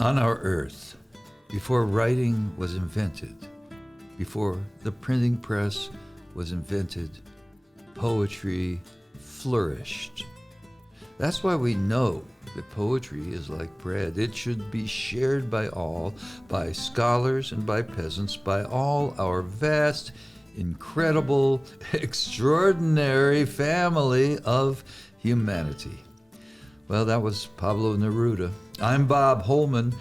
On our earth, before writing was invented, before the printing press was invented, poetry flourished. That's why we know that poetry is like bread. It should be shared by all, by scholars and by peasants, by all our vast, incredible, extraordinary family of humanity. Well, that was Pablo Neruda. I'm Bob Holman,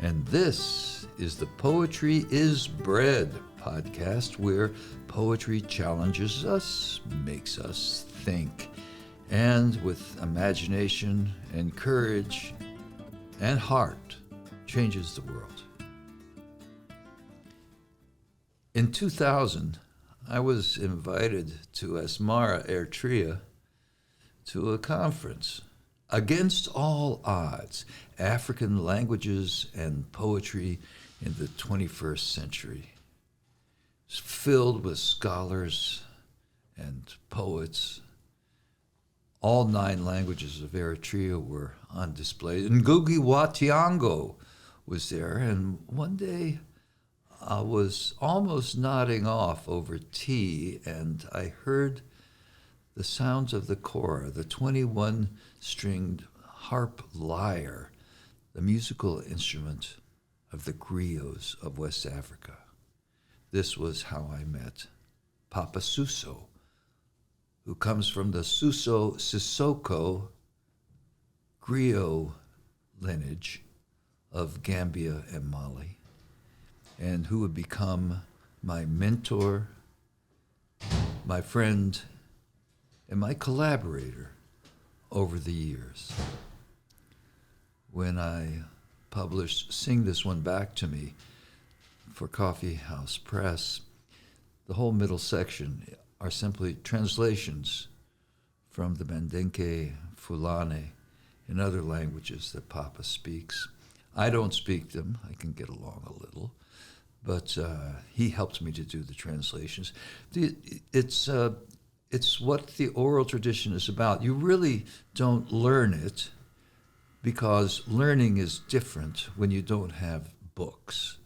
and this is the Poetry is Bread podcast, where poetry challenges us, makes us think, and with imagination and courage and heart, changes the world. In 2000, I was invited to Asmara, Eritrea, to a conference. Against all odds, African languages and poetry in the 21st century. It's filled with scholars and poets. All 9 languages of Eritrea were on display. Ngugi wa Thiong'o was there, and one day I was almost nodding off over tea, and I heard the sounds of the kora, the 21-stringed harp lyre, the musical instrument of the griots of West Africa. This was how I met Papa Susso, who comes from the Susso Sissoko griot lineage of Gambia and Mali, and who would become my mentor, my friend, and my collaborator over the years. When I published Sing This One Back to Me for Coffee House Press, the whole middle section are simply translations from the Mandenke, Fulani, and other languages that Papa speaks. I don't speak them. I can get along a little, but he helped me to do the translations. It's what the oral tradition is about. You really don't learn it because learning is different when you don't have books.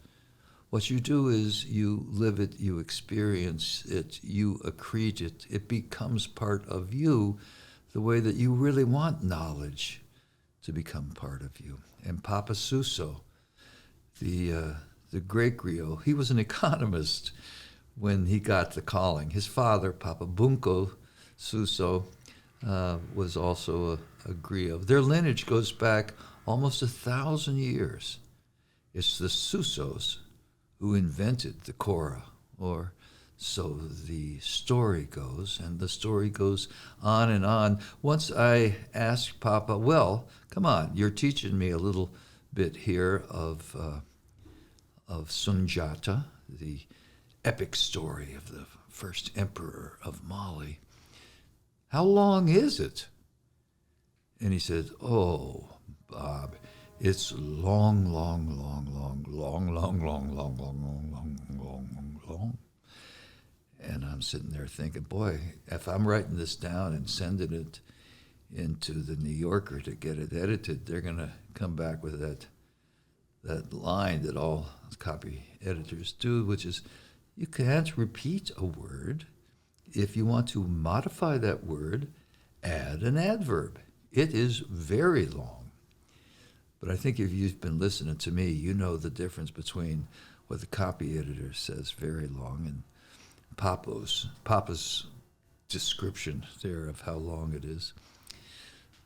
What you do is you live it, you experience it, you accrete it. It becomes part of you the way that you really want knowledge to become part of you. And Papa Susso, the great griot, he was an economist when he got the calling. His father, Papa Bunko Susso, was also a griot. Their lineage goes back almost 1,000 years. It's the Sussos who invented the kora, or so the story goes, and the story goes on and on. Once I asked Papa, well, come on, you're teaching me a little bit here of Sunjata, the epic story of the first emperor of Mali. How long is it? And he said, oh, Bob, it's long. And I'm sitting there thinking, boy, if I'm writing this down and sending it into the New Yorker to get it edited, they're going to come back with that line that all copy editors do, which is, you can't repeat a word. If you want to modify that word, add an adverb. It is very long. But I think if you've been listening to me, you know the difference between what the copy editor says, very long, and Papa's description there of how long it is.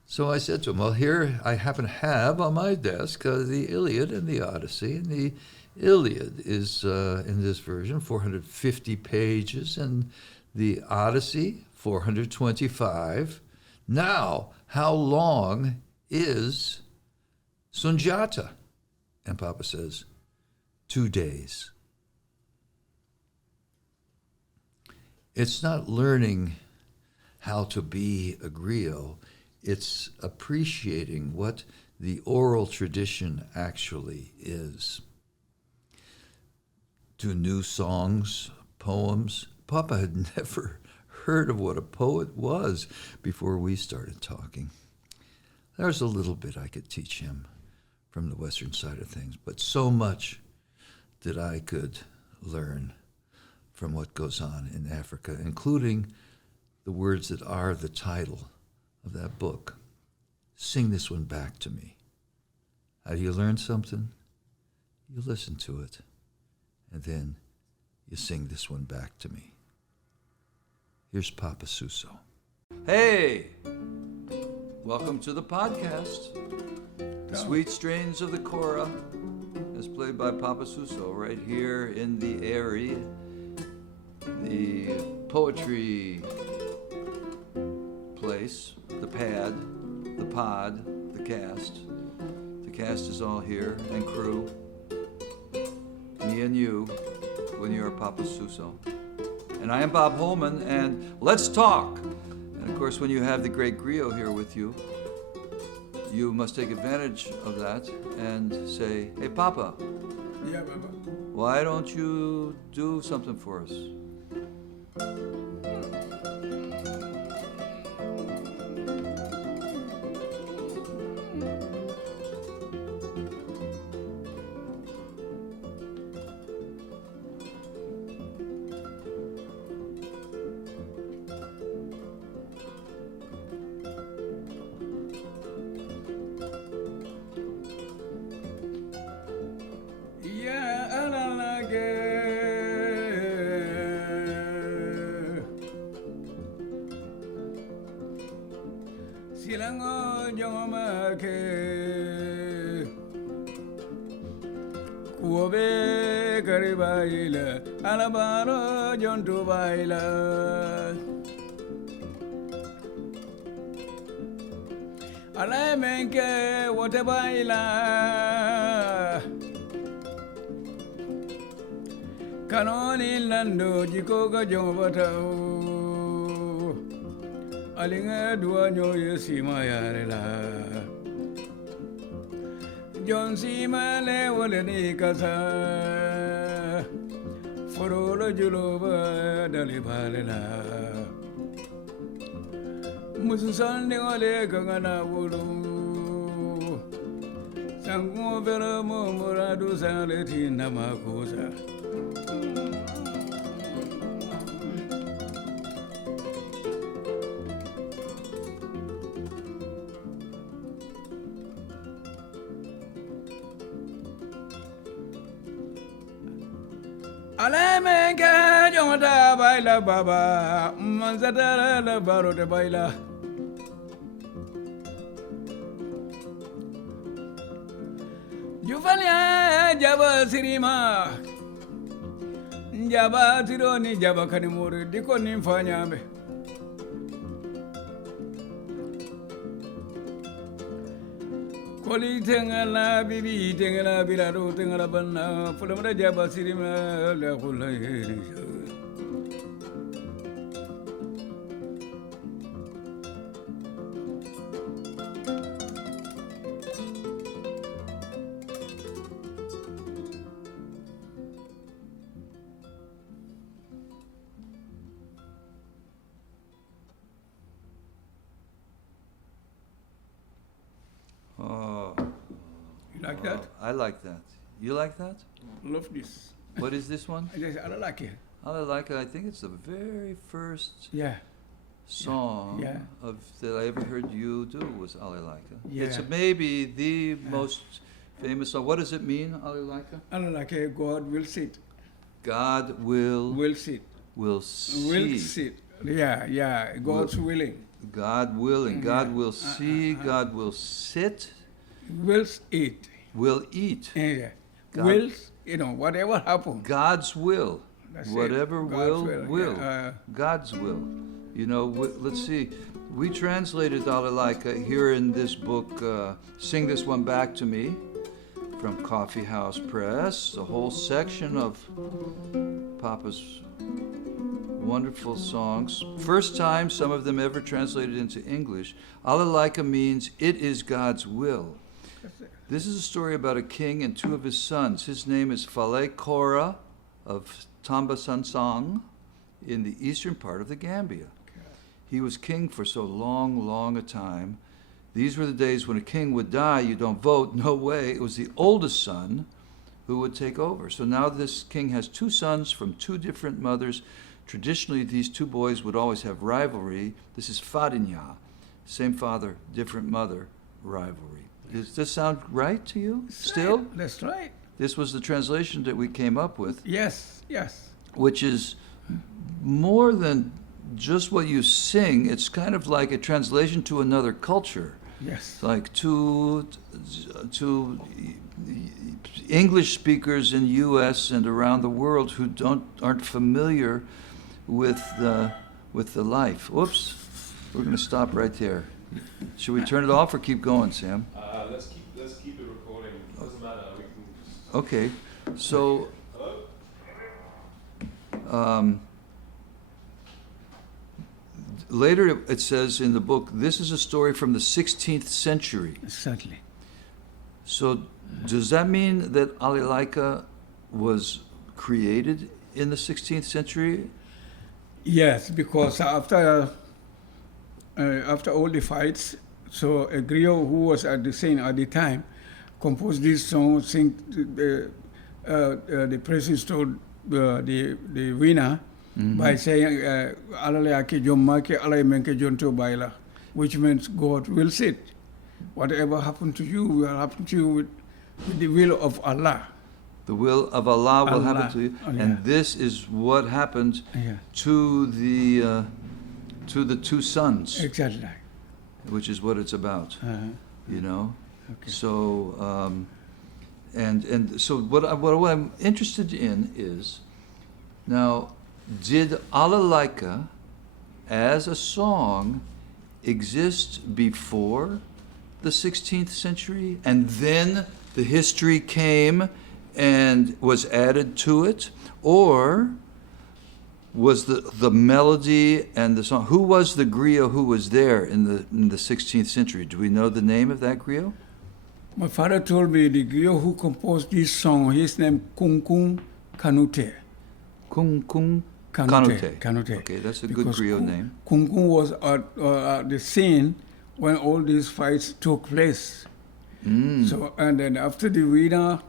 So I said to him, well, here I happen to have on my desk the Iliad and the Odyssey, and the Iliad is, in this version, 450 pages, and the Odyssey, 425. Now, how long is Sunjata? And Papa says, 2 days. It's not learning how to be a griot. It's appreciating what the oral tradition actually is. To new songs, poems. Papa had never heard of what a poet was before we started talking. There's a little bit I could teach him from the Western side of things, but so much that I could learn from what goes on in Africa, including the words that are the title of that book. Sing this one back to me. How do you learn something? You listen to it, and then you sing this one back to me. Here's Papa Susso. Hey! Welcome to the podcast. Sweet Strains of the Kora, as played by Papa Susso, right here in the area, the poetry place, the pad, the pod, the cast. The cast is all here, and crew. Me and you, when you're Papa Susso. And I am Bob Holman, and let's talk! And of course, when you have the great Griot here with you, you must take advantage of that and say, hey, Papa. Yeah, Papa. Why don't you do something for us? Silango jongoma ke kuobe karibaila alabaro jonto baila alamenke wote baila kanoni lando jikoga jongbatao alinga duanyo yesima yarela John sima le wale ni kasa forolo juloba dalibalela mususan ni wale kangana wulu sangu vero muradu saleti namakosa Alamenka jomata baila baba manzatara la baro de baila Jufalia jaba sirima jaba tironi jaba kanimuri diko nimfanyambe Koli tengala bibi tengala bilado tengala banna fulamada jaba sirima la kulay Like that? I like that. You like that? Love this. What is this one? I like it. I think it's the very first Yeah. song Yeah. that I ever heard you do was Alhaji. Yeah. It's maybe the most famous song. What does it mean, Alhaji? Alhaji, God will sit. God will Sit. see. Will sit. Yeah. God's willing. God willing. God will see. God will sit. Wills eat. Will eat. Yeah. God- Wills, whatever happens. God's will. That's Whatever it. God's will. Yeah. God's will. Let's see. We translated Alhaji here in this book, Sing This One Back to Me, from Coffee House Press, a whole section of Papa's wonderful songs. First time some of them ever translated into English. Alhaji means, it is God's will. This is a story about a king and two of his sons. His name is Fale Kora of Tamba Sansang in the eastern part of the Gambia. He was king for so long a time These were the days when a king would die, you don't vote, no way. It was the oldest son who would take over. So now this king has two sons from two different mothers. Traditionally, these two boys would always have rivalry. This is Farinya, same father, different mother, rivalry. Does this sound right to you still? Right. That's right. This was the translation that we came up with. Yes, yes. Which is more than just what you sing. It's kind of like a translation to another culture. Yes. Like to English speakers in U.S. and around the world who aren't familiar with the life. Whoops, we're going to stop right there. Should we turn it off or keep going, Sam? Let's keep it recording. Doesn't matter. We can. Okay, so. Later it says in the book, this is a story from the 16th century. Certainly. So does that mean that Alhaji was created in the 16th century? Yes, because after all the fights, so a griot who was at the scene at the time composed this song, the praises to the winner by saying "Alalake jommake alay menke jonto baila," which means God will sit. Whatever happened to you will happen to you with the will of Allah. The will of Allah will happen to you, Oh, yeah. and this is what happened Yeah. to the two sons, Exactly. which is what it's about. You know. Okay. So and so what I'm interested in is now, did Alalaika as a song exist before the 16th century and then the history came and was added to it? Or was the melody and the song, who was the griot who was there in the 16th century? Do we know the name of that griot? My father told me the griot who composed this song, his name Kung Kanute. Kung Kanute. Kanute. Okay, that's a good Because griot name. Kung was at the scene when all these fights took place. So, and then after the winner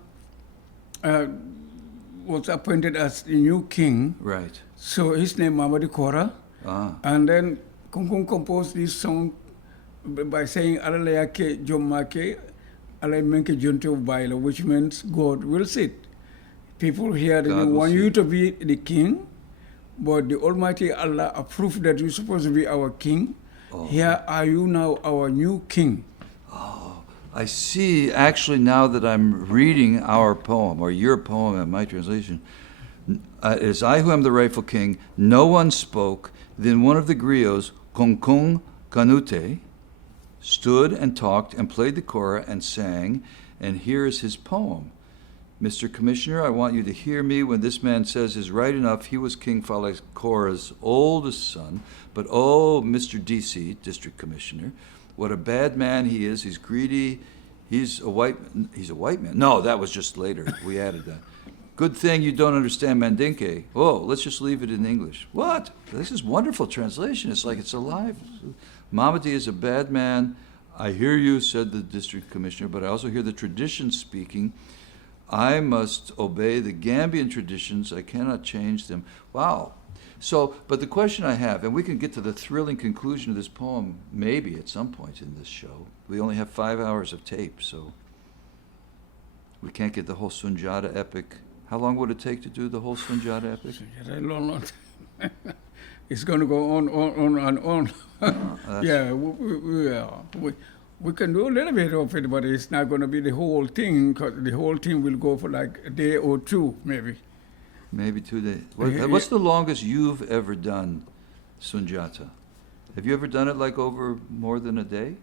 was appointed as the new king, Right. so his name Mamadi Kora, and then Kung composed this song by saying "Alalake jommake alay menke jonto baila," which means God will sit. People here they God will want you sit. to be the king, but the Almighty Allah approved that you're supposed to be our king. Here are you now, our new king. I see, actually, now that I'm reading our poem, or your poem in my translation, it is I who am the rightful king, no one spoke, then one of the griots, Kung Kanute, stood and talked and played the kora and sang, and here is his poem. Mr. Commissioner, I want you to hear me when this man says is right enough. He was King Fale Kora's oldest son, but oh, Mr. DC, District Commissioner, what a bad man he is. He's greedy. He's a white man. No, that was just later. We added that. Good thing you don't understand Mandinke. Oh, let's just leave it in English. What? This is wonderful translation. It's like it's alive. Mamadi is a bad man. I hear you, said the district commissioner, but I also hear the tradition speaking. I must obey the Gambian traditions. I cannot change them. Wow. So, but the question I have, and we can get to the thrilling conclusion of this poem maybe at some point in this show. We only have 5 hours of tape, so we can't get the whole Sunjata epic. How long would it take to do the whole Sunjata epic? Long. It's going to go on and on. Yeah, we can do a little bit of it, but it's not going to be the whole thing, because the whole thing will go for like a day or two, maybe. Maybe 2 days. What's the longest you've ever done Sunjata? Have you ever done it like over more than a day?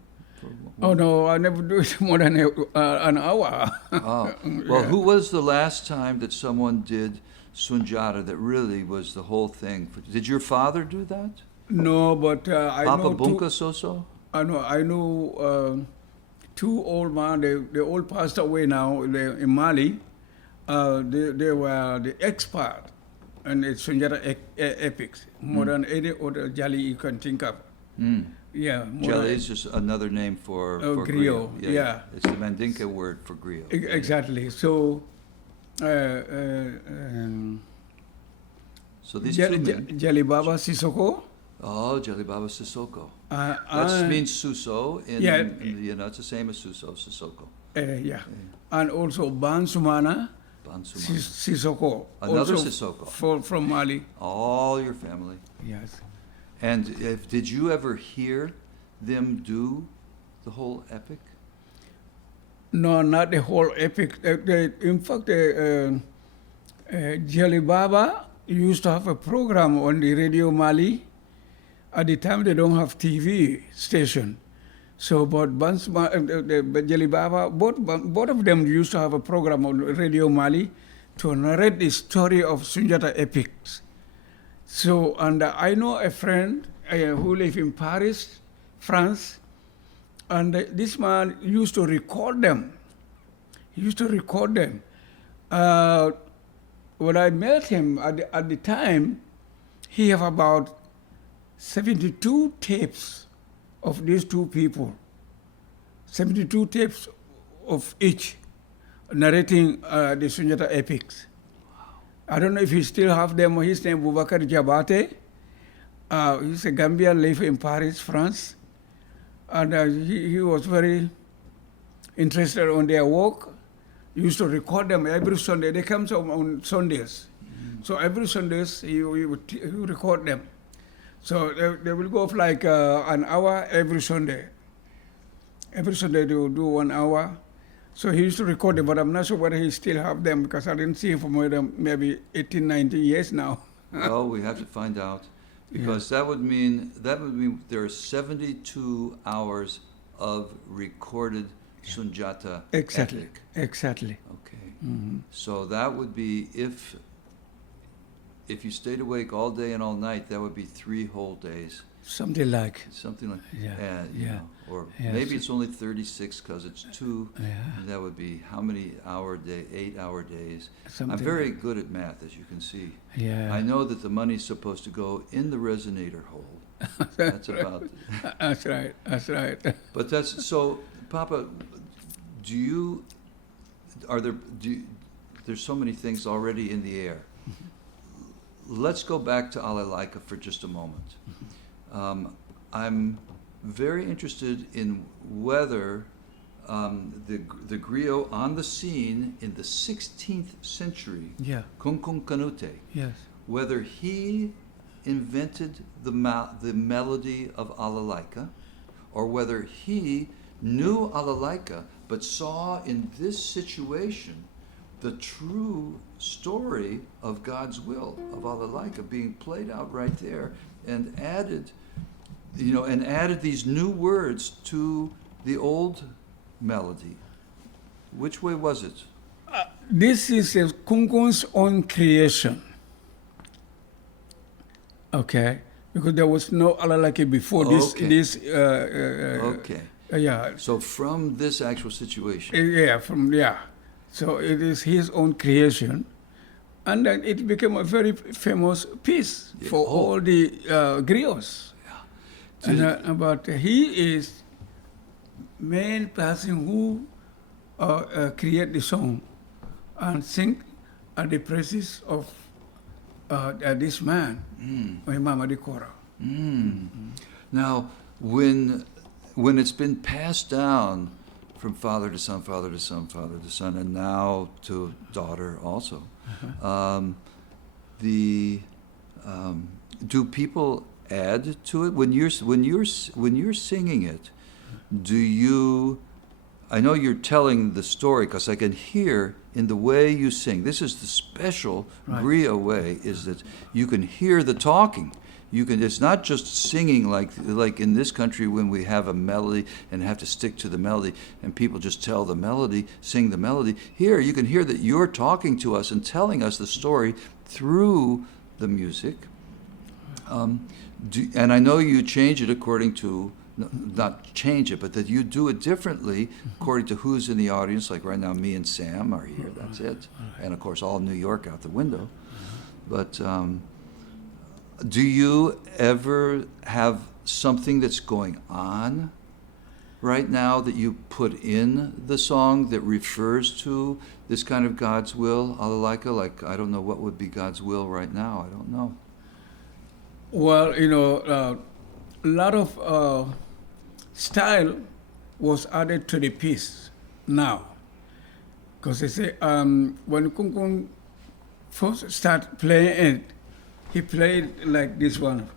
Oh, no, I never do it more than an hour. Oh. Well, Yeah. who was the last time that someone did Sunjata that really was the whole thing? Did your father do that? No, but I Papa know Bunka Susso? I know two old men. They all passed away now. They're in Mali. They were the expert in the Sunjata epics. More than any other jeli you can think of. Yeah. Jeli is just another name for griot. Yeah. It's the Mandinka word for griot. Exactly. So, So these two men. Jeli Baba Sissoko. Oh, Jeli Baba Sissoko. That That means Susso in it's the same as Susso, Sissoko. Yeah. And also Ban Sumana Bansuma. Sissoko. Another also Sissoko. from Mali. All your family. Yes. And did you ever hear them do the whole epic? No, not the whole epic. In fact, Jeli Baba used to have a program on the Radio Mali. At the time, they don't have TV station. So, but Jeli Baba, both of them used to have a program on Radio Mali to narrate the story of Sunjata epics. So, and I know a friend who lives in Paris, France, and this man used to record them. He used to record them. When I met him at the time, he have about 72 tapes of these two people. 72 tapes of each narrating the Sunjata epics. I don't know if he still have them. His name Boubacar Diabaté. He's a Gambian, live in Paris, France. And he was very interested on their work. He used to record them every Sunday. They come on Sundays. So every Sundays, he would record them. So they will go for like an hour every Sunday. Every Sunday they will do 1 hour. So he used to record them, but I'm not sure whether he still have them because I didn't see him for more than maybe 18, 19 years now. Well, we have to find out because that would mean there are 72 hours of recorded Sunjata epic. Exactly. Okay. Mm-hmm. So that would be if you stayed awake all day and all night, that would be 3 whole days. Something like. You know, or maybe it's only 36 because it's 2. Yeah. And that would be how many 8-hour days? Something I'm very good at math, as you can see. Yeah. I know that the money's supposed to go in the resonator hole. That's about. That's right. That's right. But that's so, Papa. There's so many things already in the air. Let's go back to Alalaika for just a moment. I'm very interested in whether the griot on the scene in the 16th century, Kunkun Kanute, whether he invented the melody of Alalaika, or whether he knew Alalaika but saw in this situation the true story of God's will of Alalaika being played out right there, and added these new words to the old melody. Which way was it? This is a Kunkun's own creation. Okay, because there was no Alalaki before this. Okay. Yeah. So from this actual situation. So it is his own creation, and then it became a very famous piece for all the griots. But he is main person who create the song and sing at the praises of this man, Mama the Kora. Now, when it's been passed down from father to son, father to son, father to son, and now to daughter also, do people add to it when you're singing it? Do you? I know you're telling the story because I can hear in the way you sing. This is the special griot way, is that you can hear the talking. It's not just singing like in this country when we have a melody and have to stick to the melody and people just tell the melody, sing the melody. Here you can hear that you're talking to us and telling us the story through the music. And I know you change it according to, not change it, but that you do it differently according to who's in the audience. Like right now, me and Sam are here, that's it. And of course, all New York out the window. But Do you ever have something that's going on right now that you put in the song that refers to this kind of God's will, Alalaika? Like, I don't know what would be God's will right now. I don't know. Well, a lot of style was added to the piece now. Because they say when Kung Kung first started playing it, he played like this one.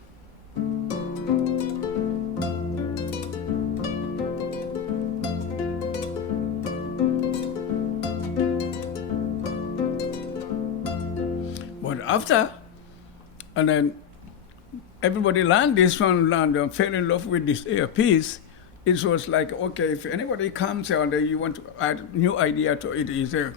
But after, and then everybody learned this one and fell in love with this piece. It was like, okay, if anybody comes and you want to add new idea to it, is there.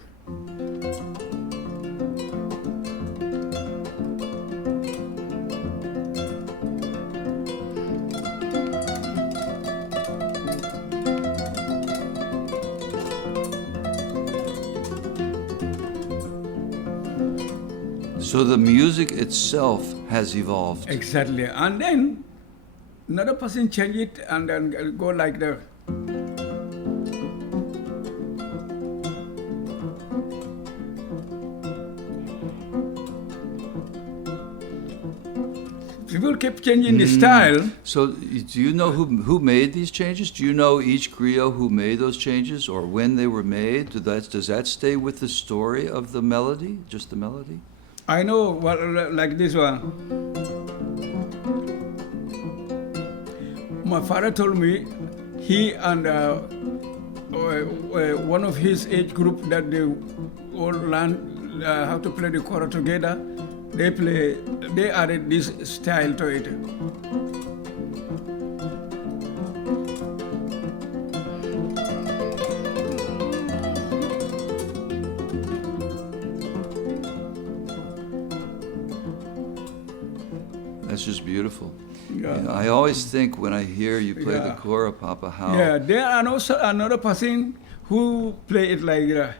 So the music itself has evolved. Exactly. And then another person change it and then go like that. People keep changing the style. So do you know who made these changes? Do you know each griot who made those changes or when they were made? Does that stay with the story of the melody, just the melody? I know, like this one. My father told me he and one of his age group that they all learn how to play the kora together. They added this style to it. That's just beautiful. Yeah. You know, I always think when I hear you play the kora, Papa, how... Yeah, there are also another person who play it like that.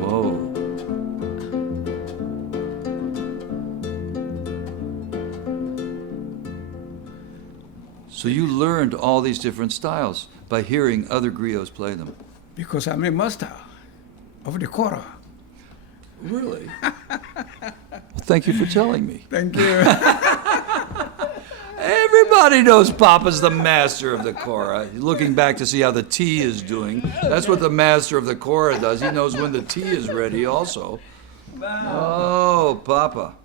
Whoa. So you learned all these different styles by hearing other griots play them. Because I'm a master of the kora. Really? Well, thank you for telling me. Thank you. Everybody knows Papa's the master of the kora. Looking back to see how the tea is doing. That's what the master of the kora does. He knows when the tea is ready also. Oh, Papa.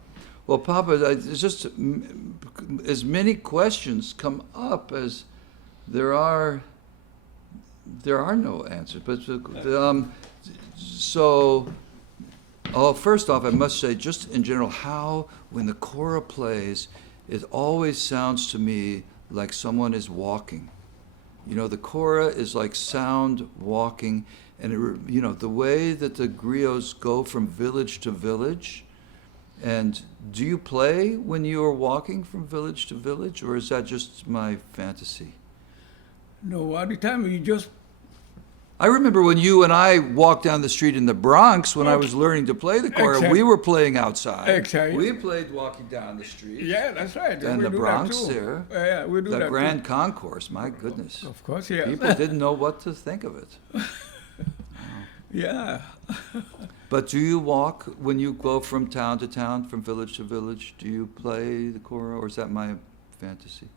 Well, Papa, it's just as many questions come up as there are no answers. But first off, I must say, just in general, how when the kora plays, it always sounds to me like someone is walking. You know, the kora is like sound walking, and the way that the griots go from village to village. And do you play when you are walking from village to village, or is that just my fantasy? No, at the time you just... I remember when you and I walked down the street in the Bronx when I was learning to play the kora. Exactly. We were playing outside. Exactly. We played walking down the street. Yeah, that's right. And we the do Bronx that too. there. Yeah, we do The that Grand too. Concourse, my goodness. Of course, yeah. People didn't know what to think of it. Yeah. But do you walk when you go from town to town, from village to village? Do you play the kora, or is that my fantasy?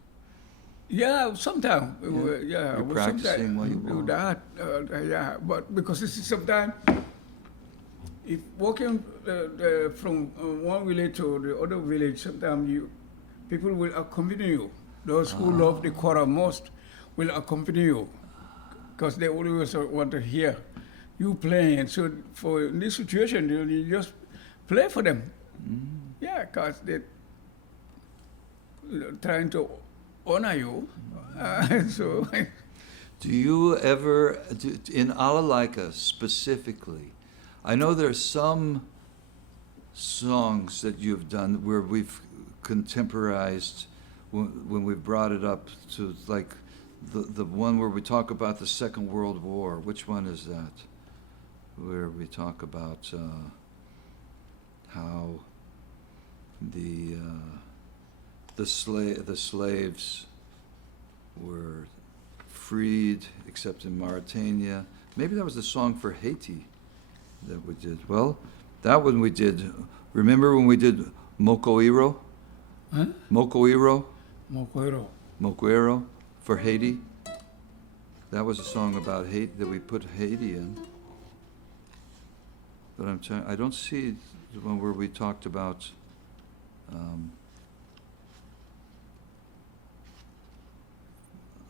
Yeah, sometimes. You're practicing while you do walk. that. Yeah, but because this is sometimes, if walking from one village to the other village, sometimes people will accompany you. Those who love the kora most will accompany you, because they always want to hear you playing. So for this situation, you just play for them. Yeah, because they're trying to honor you. So. Do you ever, in Alalaika specifically, I know there's some songs that you've done where we've contemporized when we've brought it up to, like the one where we talk about the Second World War. Which one is that? Where we talk about how the slaves were freed, except in Mauritania. Maybe that was the song for Haiti that we did. Well, that one we did. Remember when we did Mokoiro? Huh? Mokoiro? Mokoiro. Mokoiro for Haiti. That was a song about Haiti that we put Haiti in. But I'm trying. I don't see the one where we talked about.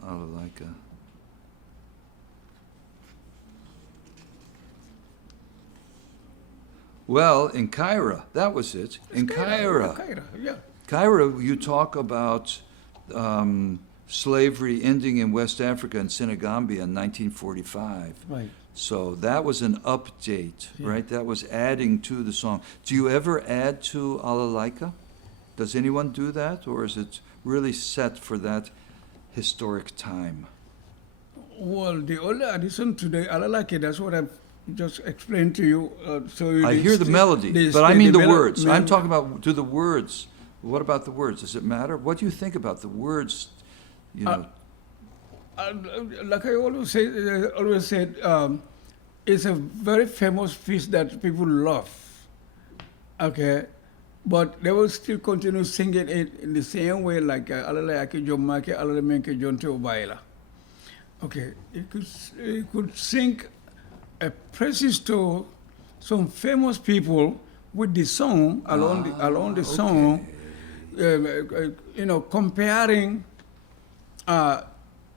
Alalaika. Well, in Cairo, that was it. In Cairo. Yeah. Cairo, you talk about slavery ending in West Africa and Senegambia in 1945. Right. So that was an update, Yeah. right? That was adding to the song. Do you ever add to Alalaika? Does anyone do that? Or is it really set for that historic time? Well, the only addition to the Alalaki, that's what I've just explained to you. I hear the melody, but I mean the words. I'm talking about, do the words, what about the words? Does it matter? What do you think about the words, you know? Like I always said, it's a very famous piece that people love. Okay, but they will still continue singing it in the same way, like Alalaki Jomake, Alalemenke Jonte Obaila. Okay, it could sing a praises to some famous people with the song along the song, comparing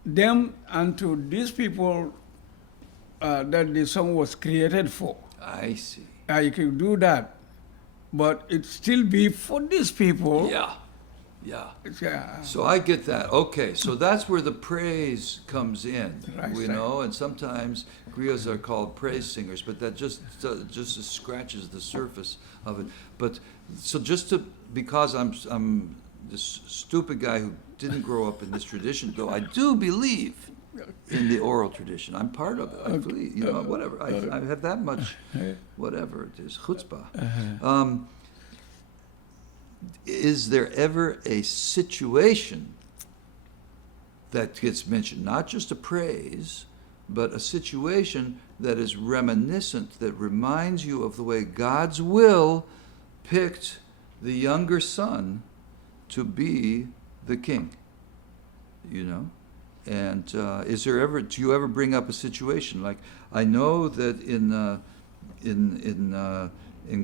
them and to these people that the song was created for. I see. You can do that, but it still be for these people. Yeah, yeah. Yeah. So I get that. Okay, so that's where the praise comes in, Right, you right. know. And sometimes griots are called praise singers, but that just scratches the surface of it. But so because I'm this stupid guy who didn't grow up in this tradition, though I do believe in the oral tradition. I'm part of it. I believe, whatever. I have that much, whatever it is, chutzpah. Is there ever a situation that gets mentioned, not just a praise, but a situation that is reminiscent, that reminds you of the way God's will picked the younger son to be the king, you know? And do you ever bring up a situation like, I know that in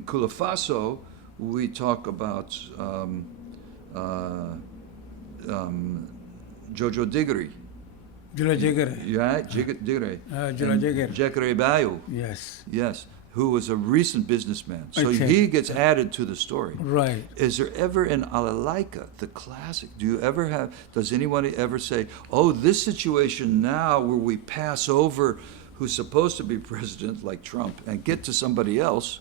Kulafaso, we talk about Jojo Diggory. Jula Jegere. Yeah, Diggory. Jula Jegere. Jekere Bayo. Yes. Yes, who was a recent businessman. So Okay. he gets added to the story. Right. Is there ever in Alalaika, the classic, does anyone ever say, oh, this situation now where we pass over who's supposed to be president, like Trump, and get to somebody else?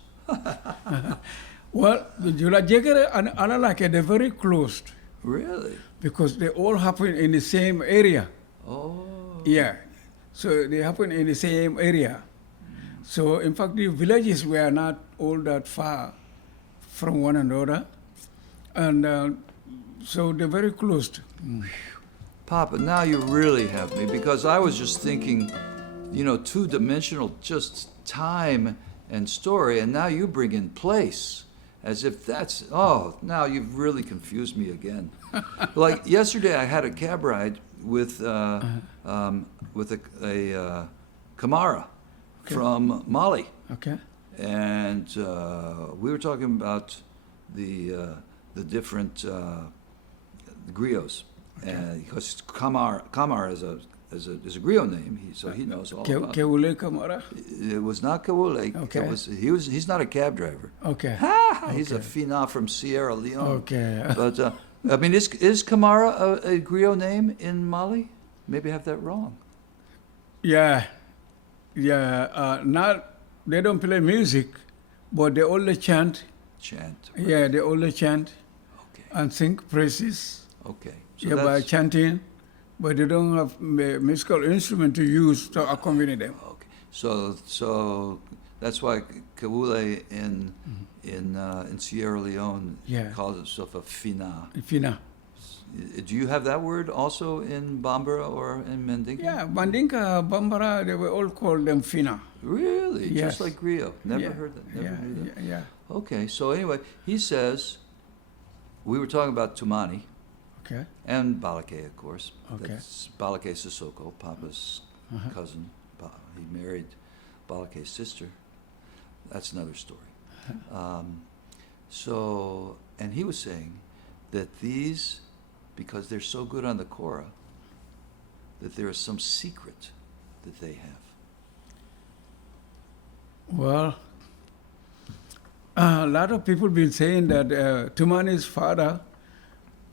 Well, the Jula Jegere and Alalake, they're very close Really? because they all happen in the same area. Oh. Yeah. So they happen in the same area. So in fact, the villages were not all that far from one another. And so they're very close. Papa, now you really have me, because I was just thinking, two-dimensional, just time and story, and now you bring in place, as if now you've really confused me again. Like yesterday, I had a cab ride with a Kamara from Mali, Okay. and we were talking about the different griots, and because Kamar is a griot name, so he knows all about it. Keule Kamara? It was not Kawule. Okay. He's not a cab driver. Okay. He's a phenom from Sierra Leone. Okay. But I mean, is Kamara a griot name in Mali? Maybe I have that wrong. Yeah. They don't play music, but they only chant. Chant. Yeah, they only chant Okay. and sing praises. Okay. So Yeah, by that's chanting, but they don't have musical instrument to use to accompany them. okay. So That's why Kawule in Sierra Leone Yeah. calls itself a fina. Fina. Do you have that word also in Bambara or in Mandinka? Yeah, Mandinka, Bambara, they were all called them Fina. Really? Yes. Just like Griot. Never Yeah, heard that. Never yeah, knew that. yeah. Okay, so anyway, he says, we were talking about Tumani Okay. and Balake, of course. Okay. That's Balake Sissoko, Papa's cousin. He married Balake's sister. That's another story. And he was saying that these, because they're so good on the kora, that there is some secret that they have. Well, a lot of people been saying that Tumani's father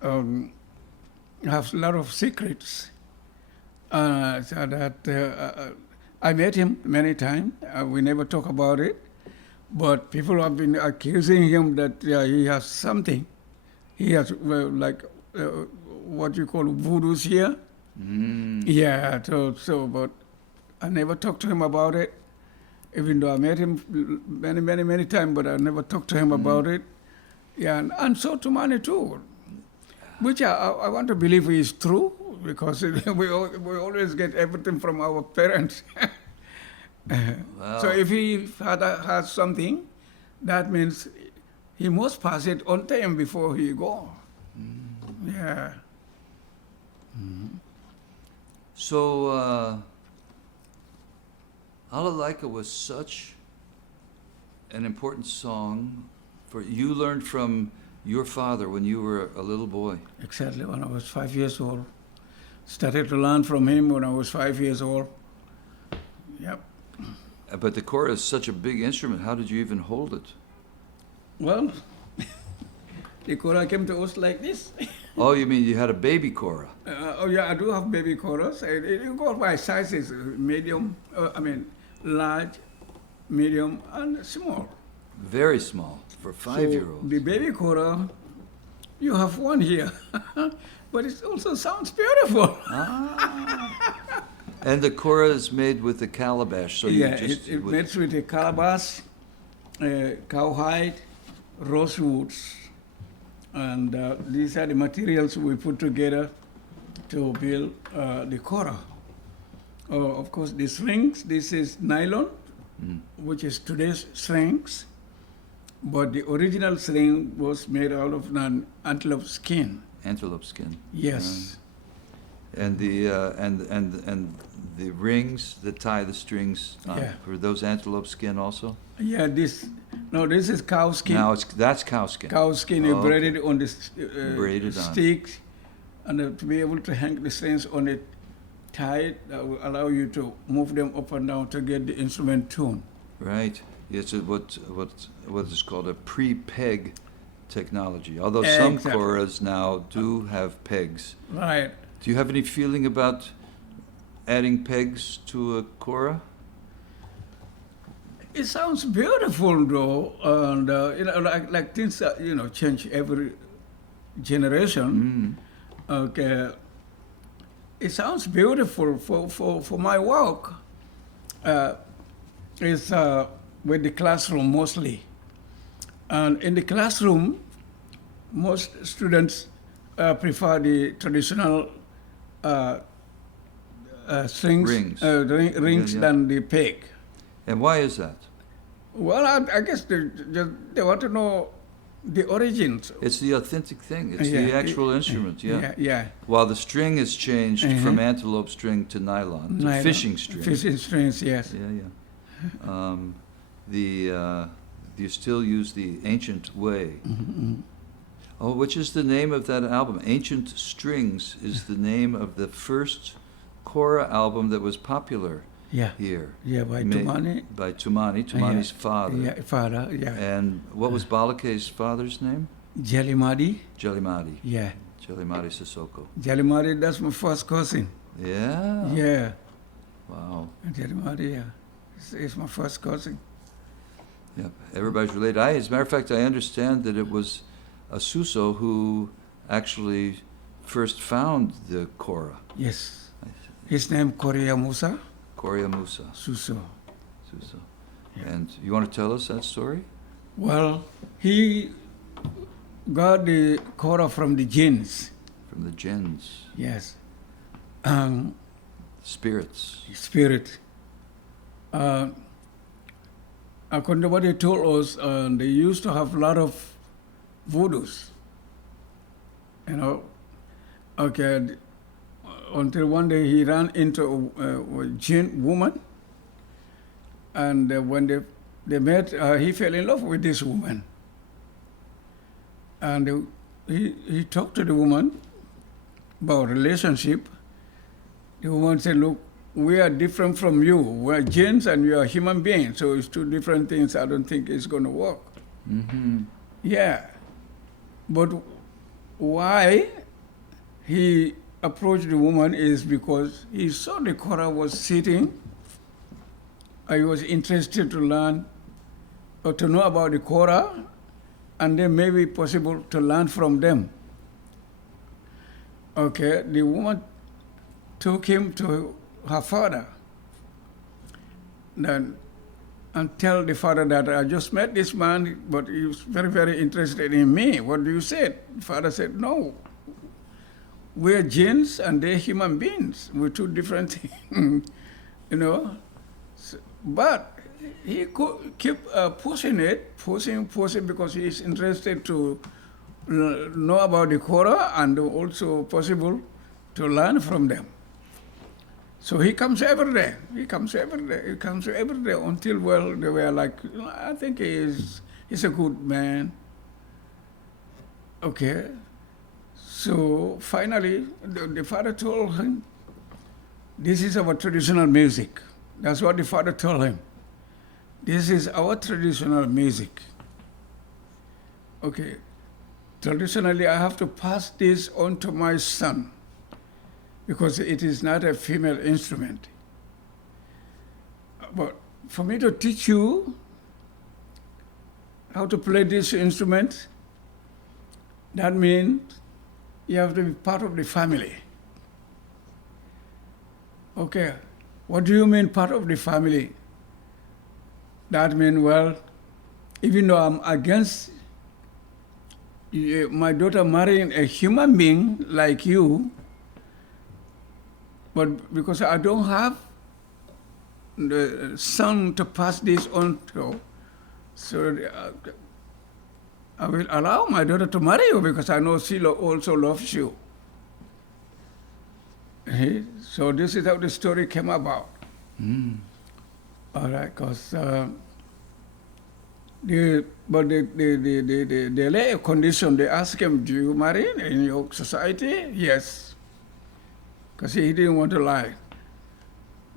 has a lot of secrets. So that I met him many times. We never talk about it, but people have been accusing him that he has something. He has what you call voodoos here. Mm. Yeah. But I never talked to him about it. Even though I met him many times, but I never talked to him about it. Yeah, and so Tumani too, which I want to believe is true, because we always get everything from our parents. Wow. So if he has something, that means he must pass it on time before he go. Yeah. So, Alalaika was such an important song for you. Learned from your father when you were a little boy. Exactly, when I was 5 years old. Started to learn from him when I was 5 years old. Yep. But the kora is such a big instrument. How did you even hold it? Well, the kora came to us like this. Oh, you mean you had a baby kora? I do have baby koras. It goes by sizes, medium, large, medium, and small. Very small for 5-year-olds. So the baby kora, you have one here, but it also sounds beautiful. And the kora is made with the calabash. So Yeah, you just it makes with a calabash, cowhide, rosewoods, and these are the materials we put together to build the kora. Of course, the strings, this is nylon, which is today's strings, but the original string was made out of an antelope skin. Antelope skin. Yes. And the rings that tie the strings Yeah. were those antelope skin also? Yeah, this is cow skin. Now that's cow skin. Cow skin, you Oh, braid okay. it on the Braided on. sticks, and to be able to hang the strings on it tight, that will allow you to move them up and down to get the instrument tuned. Right. It's what is called a pre-peg technology. Although some Exactly. koras now do have pegs. Right. Do you have any feeling about adding pegs to a kora? It sounds beautiful though, and like things change every generation. Okay, it sounds beautiful for my work. It's with the classroom mostly, and in the classroom, most students prefer the traditional strings, Rings. rings Yeah. than the peg. And why is that? Well, I guess they want to know the origins. It's the authentic thing. It's Yeah, the actual instrument, yeah. Yeah. While the string has changed from antelope string to nylon, to Nylon. fishing string. Fishing strings, yes. Yeah. You still use the ancient way. Oh, which is the name of that album? Ancient Strings is the name of the first kora album that was popular Yeah. here. Yeah, by Ma- Tumani. By Tumani's father. Yeah, father, yeah. And what was Balake's father's name? Jelimadi. Jelimadi. Yeah. Jelimadi Sissoko. Jelimadi, that's my first cousin. Yeah. Yeah. Wow. Jelimadi, yeah. It's my first cousin. Yep. Everybody's related. As a matter of fact, I understand that it was a Susso who actually first found the kora. Yes. His name Koriya Musa Koriya Musa Susso. Susso. And you want to tell us that story? Well, he got the kora from the jinns. From the jinns, Yes. spirits. Spirit. According to what they told us, they used to have a lot of voodoos. You know, okay, until one day he ran into a jinn woman, and when they met, he fell in love with this woman. And he talked to the woman about relationship. The woman said, look, we are different from you. We're jinns and you are human beings, so it's two different things. I don't think it's going to work. Mm-hmm. Yeah. But why he approached the woman is because he saw the kora was sitting. I was interested to learn or to know about the kora, and then maybe possible to learn from them. Okay, the woman took him to her father and tell the father that I just met this man, but he was very, very interested in me. What do you say? The father said, no, we're jinns and they're human beings. We're two different things, you know. But he could keep pushing because he's interested to know about the kora and also possible to learn from them. So he comes every day. He comes every day until, well, they were like, I think he's a good man. Okay. So finally, the father told him, this is our traditional music. That's what the father told him. This is our traditional music. Okay. Traditionally, I have to pass this on to my son, because it is not a female instrument. But for me to teach you how to play this instrument, that means you have to be part of the family. Okay, what do you mean part of the family? That means, well, even though I'm against my daughter marrying a human being like you, but because I don't have the son to pass this on to, so I will allow my daughter to marry you because I know she also loves you. So this is how the story came about. Mm. All right, because they lay a condition. They ask him, do you marry in your society? Yes. Because he didn't want to lie.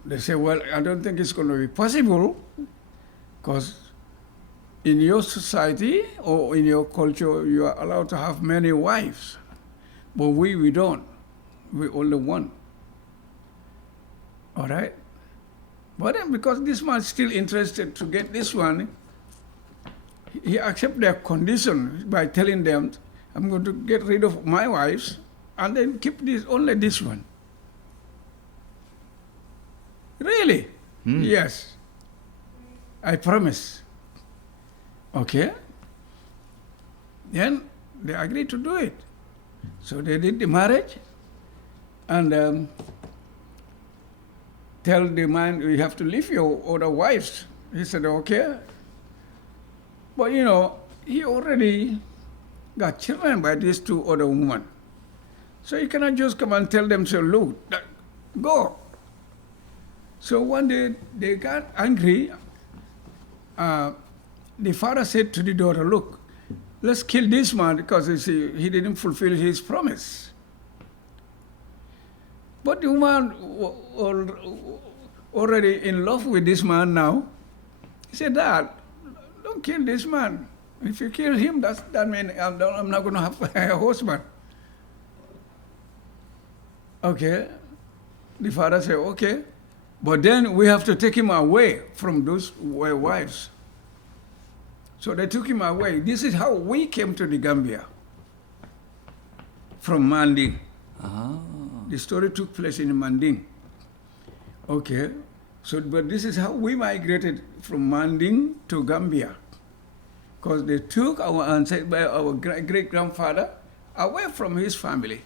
They say, well, I don't think it's going to be possible because in your society or in your culture, you are allowed to have many wives. But we don't. We only one. All right? But then because this man is still interested to get this one, he accepts their condition by telling them, I'm going to get rid of my wives and then keep only this one. Really? Hmm. Yes. I promise. Okay? Then they agreed to do it. So they did the marriage and tell the man, you have to leave your other wives. He said, okay. But you know, he already got children by these two other women. So you cannot just come and tell them, so look, go. So one day they got angry. The father said to the daughter, look, let's kill this man because he didn't fulfill his promise. But the woman already in love with this man now. He said, Dad, don't kill this man. If you kill him, that means I'm not going to have a husband. Okay. The father said, okay. But then we have to take him away from those wives. So they took him away. This is how we came to the Gambia. From Manding. Ah. The story took place in Manding. Okay. So, but this is how we migrated from Manding to Gambia, because they took our great-grandfather away from his family.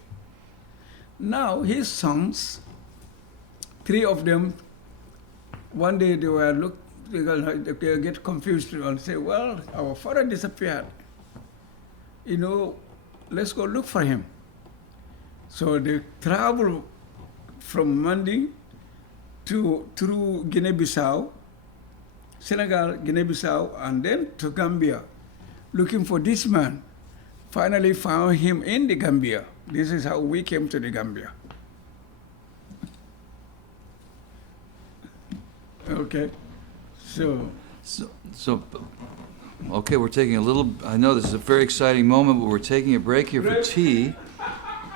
Now his sons, 3 of them, one day they get confused and say, well, our father disappeared. You know, let's go look for him. So they travel from Manding through Guinea-Bissau, Senegal, Guinea-Bissau, and then to Gambia, looking for this man. Finally found him in the Gambia. This is how we came to the Gambia. Okay, so Okay, we're taking a little, I know this is a very exciting moment, but we're taking a break here for tea.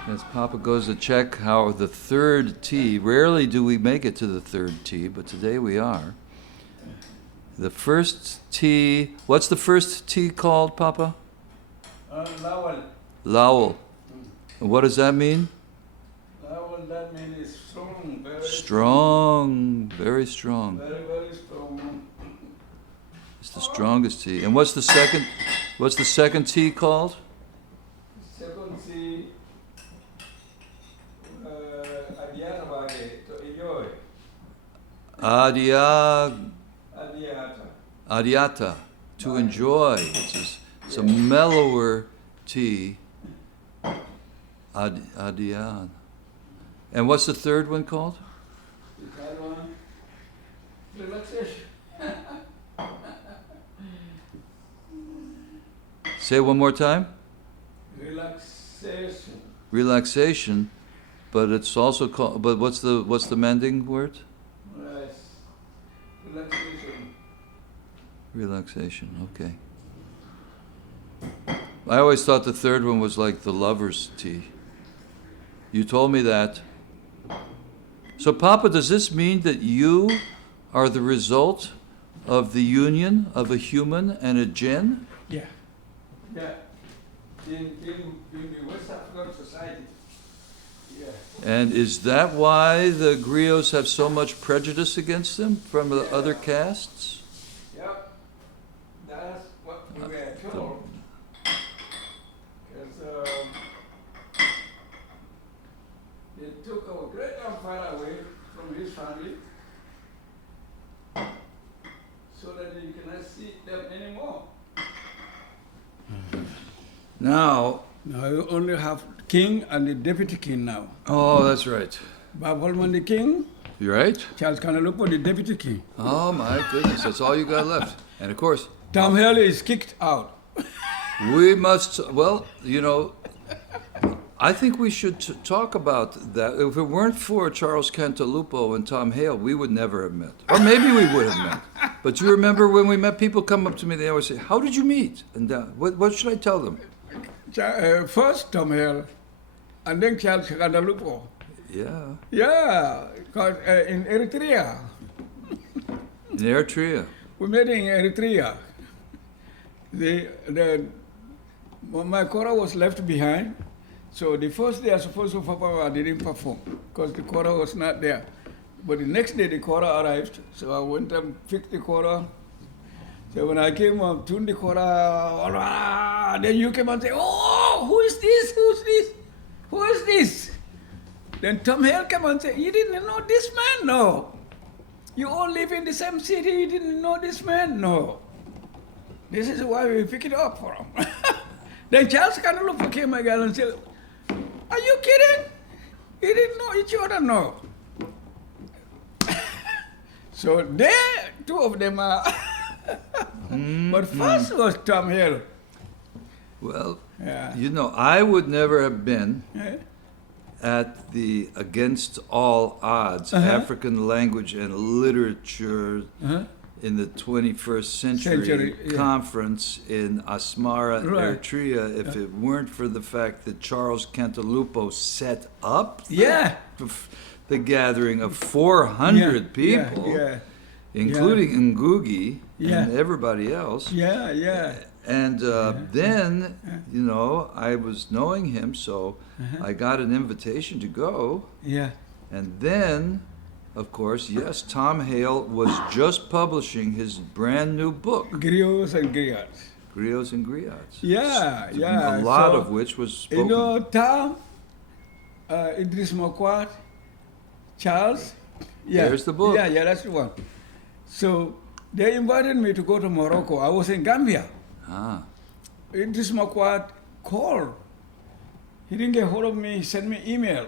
As Papa goes to check how the third tea, rarely do we make it to the third tea, but today we are. The first tea, what's the first tea called, Papa? Lawal. Lowell. And what does that mean? Lawal, that means strong, very Strong, very strong. very, very strong. It's the strongest tea. And what's the second tea called? Second tea, Adiata Wage, to enjoy. Adiata. Adiata, to enjoy. It's a mellower tea. Adian. And what's the third one called? The third one, relaxation. Say it one more time. Relaxation. Relaxation, but it's also called. But what's the mending word? Yes. Relaxation. Relaxation. Okay. I always thought the third one was like the lover's tea. You told me that. So, Papa, does this mean that you are the result of the union of a human and a jinn? Yeah. Yeah. In the West African society. Yeah. And is that why the griots have so much prejudice against them from the other castes? Yep. That's what we were told. Because they took our great-grandfather away from his family so that you cannot see them anymore. Now, You only have king and the deputy king now. oh, that's right. Bob Holman the king, You right? Charles Kanalupo the deputy king. Oh my goodness, that's all you got left. And of course, Tom Haley is kicked out. we must, well, you know, I think we should talk about that. If it weren't for Charles Cantalupo and Tom Hale, we would never have met. Or maybe we would have met. But you remember when we met, people come up to me, they always say, how did you meet? And what should I tell them? First Tom Hale, and then Charles Kanalupo. Yeah, Yeah, because in Eritrea. in Eritrea. We met in Eritrea. My kora was left behind. So the first day I supposed to perform, I didn't perform because the kora was not there. But the next day the kora arrived, so I went and picked the kora. So when I came up, tuned the kora, then you came and say, oh, who is this? Who's this? Who is this? Then Tom Hale came and said, you didn't know this man? No. You all live in the same city, you didn't know this man? No. This is why we pick it up for him. Then Charles Kanalupo came again and said, are you kidding? You didn't know each other? No. So they, 2 of them are. But first was Tom Hale. Well, Yeah. you know, I would never have been Eh? at the Against All Odds African Language and Literature Uh-huh. in the 21st Century, yeah. conference in Asmara, Right. Eritrea, if it weren't for the fact that Charles Cantalupo set up Yeah. the gathering of 400 people, Yeah. including Ngugi Yeah. and everybody else. Yeah. Yeah. And then, you know, I was knowing him, so I got an invitation to go. Yeah. And then Of course, yes. Tom Hale was just publishing his brand new book, Griots and Griots. Griots and Griots. Yeah, yeah. A lot So, of which was spoken. You know, Tom, Idris Makwat, Charles. Yeah. There's the book. Yeah, that's the one. So they invited me to go to Morocco. I was in Gambia. Ah, Idris Makwat called. He didn't get hold of me. He sent me email.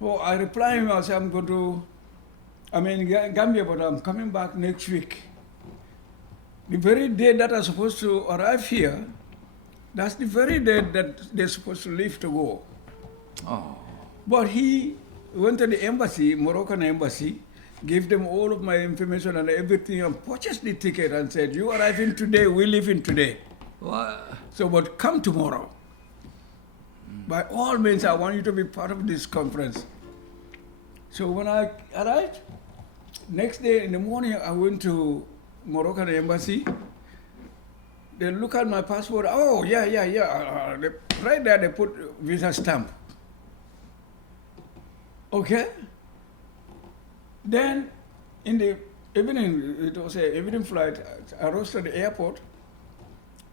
So I replied him. I said, I'm in Gambia, but I'm coming back next week. The very day that I'm supposed to arrive here, that's the very day that they're supposed to leave to go. oh, But he went to the embassy, Moroccan embassy, gave them all of my information and everything, and purchased the ticket and said, you arriving today, we leaving today. what? So, but come tomorrow. By all means, I want you to be part of this conference. So when I arrived, next day in the morning, I went to Moroccan embassy. They look at my passport. Oh, yeah. Right there, they put visa stamp. Okay. Then in the evening, it was an evening flight. I rose to the airport.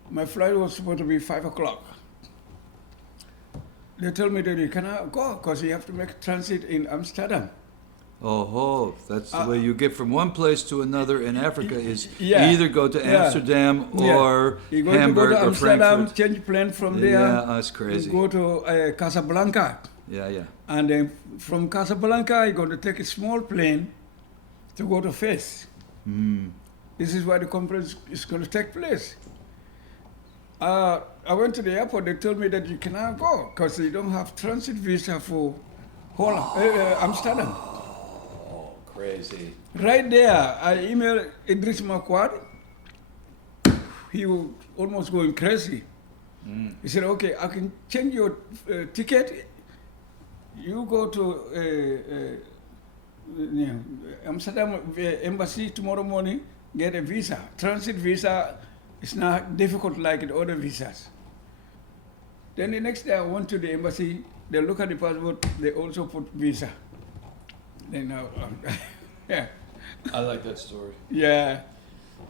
My flight was supposed to be 5 o'clock. They told me that you cannot go because you have to make transit in Amsterdam. Oh, that's the way you get from one place to another in Africa is Yeah. you either go to Yeah. Amsterdam Yeah. or You go Hamburg to or Amsterdam, Frankfurt. change plane from there. Yeah, that's crazy. You go to Casablanca. Yeah. And then from Casablanca, you're going to take a small plane to go to Fez. This is where the conference is going to take place. I went to the airport. They told me that you cannot go because you don't have transit visa for Holland, Amsterdam. Oh, crazy. Right there, I emailed Idris Makwad. He was almost going crazy. He said, okay, I can change your ticket. You go to Amsterdam embassy tomorrow morning, get a visa. Transit visa is not difficult like the other visas. Then the next day I went to the embassy, they look at the passport, they also put visa. Then yeah. I like that story. Yeah.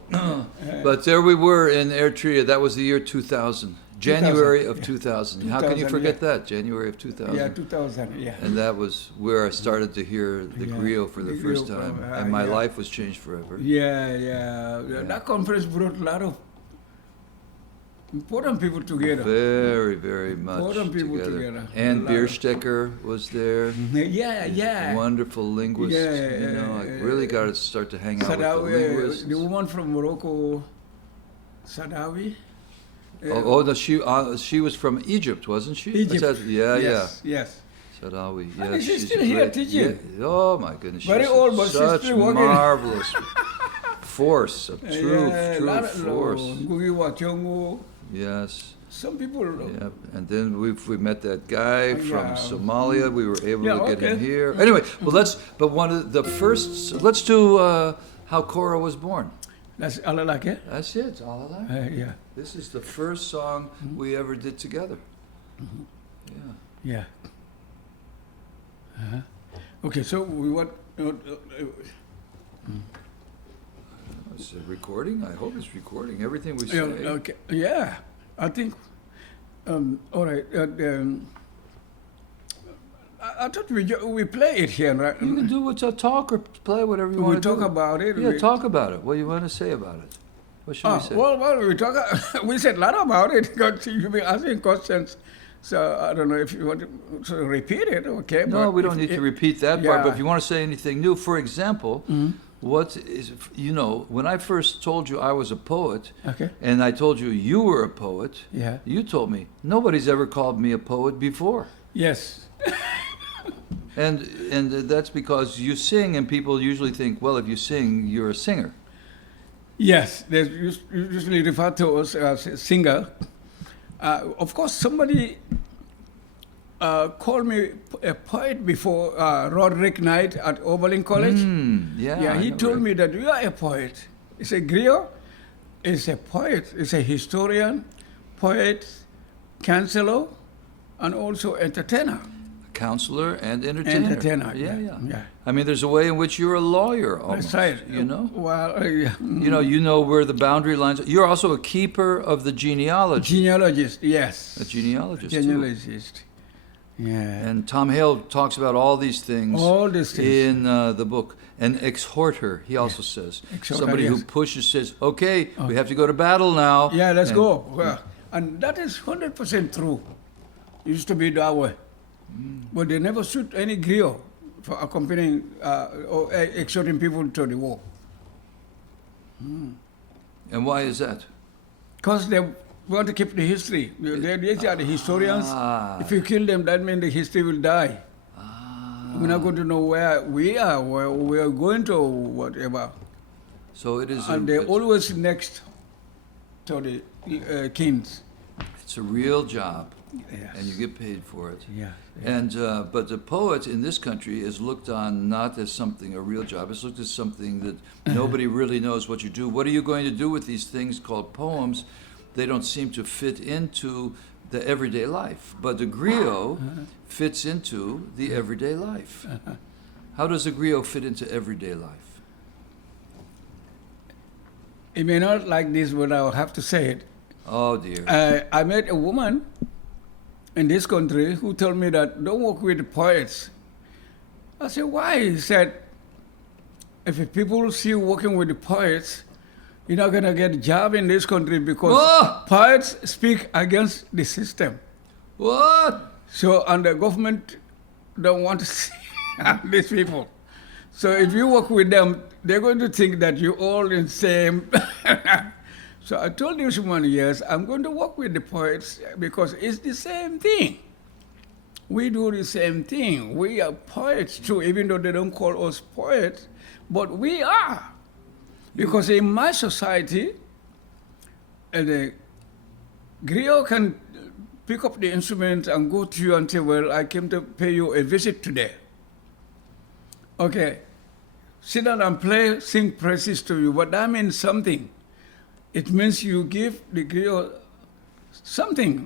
But there we were in Eritrea. That was the year 2000. January of 2000. How can you 2000, forget yeah. that? January of 2000. Yeah, 2000, yeah. And that was where I started to hear the Yeah, griot for the the first griot, time. And my yeah. life was changed forever. Yeah. That conference brought a lot of important people together. Very, very much Important people together. together. And A lot of- Bierstecker was there. Yeah. Wonderful linguist. Yeah, you know, I really got to start to hang out with the Sadawi, linguists. the woman from Morocco, Sadawi. No, she was from Egypt, wasn't she? Egypt. Yes. Yes. Sadawi. And Yes, she's she's still here great. teaching. Yeah. Oh my goodness. Very she's old, but she's such still working. marvelous force, a true force. Ngugi wa Thiong'o. Yes. Some people. Yeah, and then we met that guy from Yeah. Somalia. We were able Yeah, to get him okay. here. Anyway, well, one of the first. Let's do how Kora was born. That's Alalake. That's it. Alhaji. Yeah. This is the first song we ever did together. Yeah. Okay, so we want. It's a recording. I hope it's recording everything we say. Okay. Yeah, I think. All right. I thought we play it here, right? You can do what's a talk or play whatever you We want to talk do. about it. Yeah, we- talk about it. What do you want to say about it? What should we say? Well, we talk. We said a lot about it because you've been asking questions. So I don't know if you want to repeat it, okay? No, but we don't if need to it- repeat that part, but yeah. if you want to say anything new, for example, what is, when I first told you I was a poet, Okay. and I told you you were a poet, Yeah. you told me, nobody's ever called me a poet before. Yes. And that's because you sing, and people usually think, well, if you sing, you're a singer. Yes. They usually refer to us as a singer. Of course, somebody called me a poet before, Roderick Knight at Oberlin College. Yeah, He told me that you are a poet. He said, Griot is a poet, is a historian, poet, counselor, and also entertainer. counselor and entertainer. Entertainer. Yeah. I mean, there's a way in which you're a lawyer almost. That's right. You know? Well, You know where the boundary lines are. You're also a keeper of the genealogy. genealogist, yes. A genealogist, too. Genealogist. Yeah. And Tom Hale talks about all these things, All these things. in the book. An exhorter, he also says. Exhorter, Somebody who yes. pushes, says, okay, we have to go to battle now. Yeah, let's And- go. Well, and that is 100% true. It used to be that way. But they never shoot any griot for accompanying or exhorting people to the war. And why is that? Because they want to keep the history. These are the historians. If you kill them, that means the history will die. We're not going to know where we are, where we are going to, whatever. So it is. And they're always next to the kings. It's a real job, Yes. and you get paid for it. Yeah. And but the poet in this country is looked on not as something, a real job. It's looked as something that nobody really knows what you do. What are you going to do with these things called poems? They don't seem to fit into the everyday life. But the griot fits into the everyday life. How does a griot fit into everyday life? It may not like this, but I'll have to say it. Oh dear. I met a woman in this country who told me that don't work with the poets. I said, why? He said, if people see you working with the poets, you're not going to get a job in this country because What? poets speak against the system. What? So, and the government don't want to see these people. So if you work with them, they're going to think that you're all in the same. So I told this woman, yes, I'm going to work with the poets because it's the same thing. We do the same thing. We are poets too, even though they don't call us poets, but we are. Because in my society, the griot can pick up the instrument and go to you and say, well, I came to pay you a visit today. Okay, sit down and play, sing praises to you, but that means something. It means you give the griot something.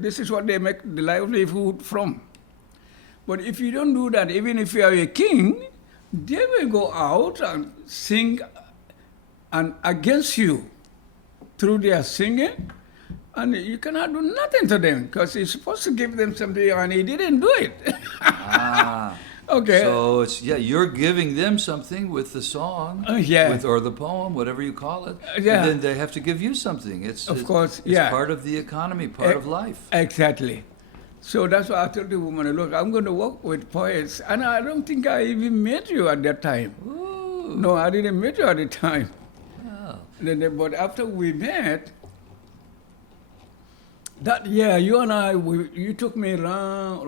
This is what they make the livelihood from. But if you don't do that, even if you are a king, they will go out and sing and against you through their singing, and you cannot do nothing to them because you're supposed to give them something and he didn't do it. Okay. So it's you're giving them something with the song, Yeah. or the poem, whatever you call it. Yeah. And then they have to give you something. It's part of the economy, part of life. Exactly. So that's why I told the woman, look, I'm going to work with poets, and I don't think I even met you at that time. Ooh. No, I didn't meet you at the time. Oh. But after we met, that year, you and I, you took me around,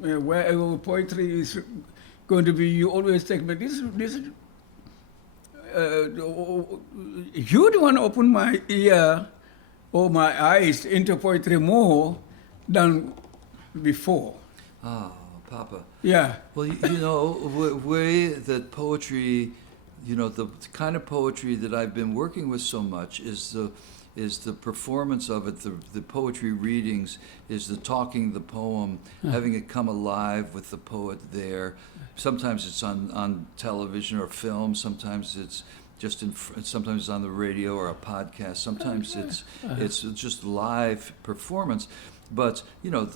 wherever poetry is going to be, you always take me. You're the one who opened my ear or my eyes into poetry more than before. Oh, Papa. Yeah. Well, you know, way that poetry, you know, the kind of poetry that I've been working with so much is the performance of it, the poetry readings, is the talking the poem, having it come alive with the poet there. Sometimes it's on television or film, sometimes it's just sometimes it's on the radio or a podcast, sometimes it's just live performance. But you know,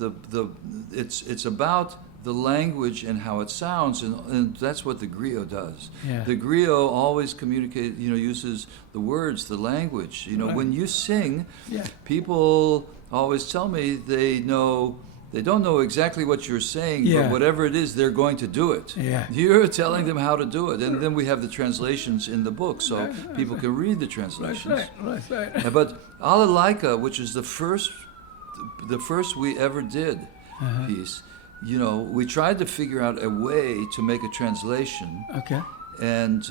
it's about the language and how it sounds, and that's what the griot does. Yeah. The griot always uses the words, the language. You know, Right. when you sing, Yeah. people always tell me they don't know exactly what you're saying, Yeah. but whatever it is, they're going to do it. Yeah. You're telling them how to do it, and then we have the translations in the book, so people can read the translations. Right. But Alhaji, which is the first we ever did piece, you know, we tried to figure out a way to make a translation. Okay. And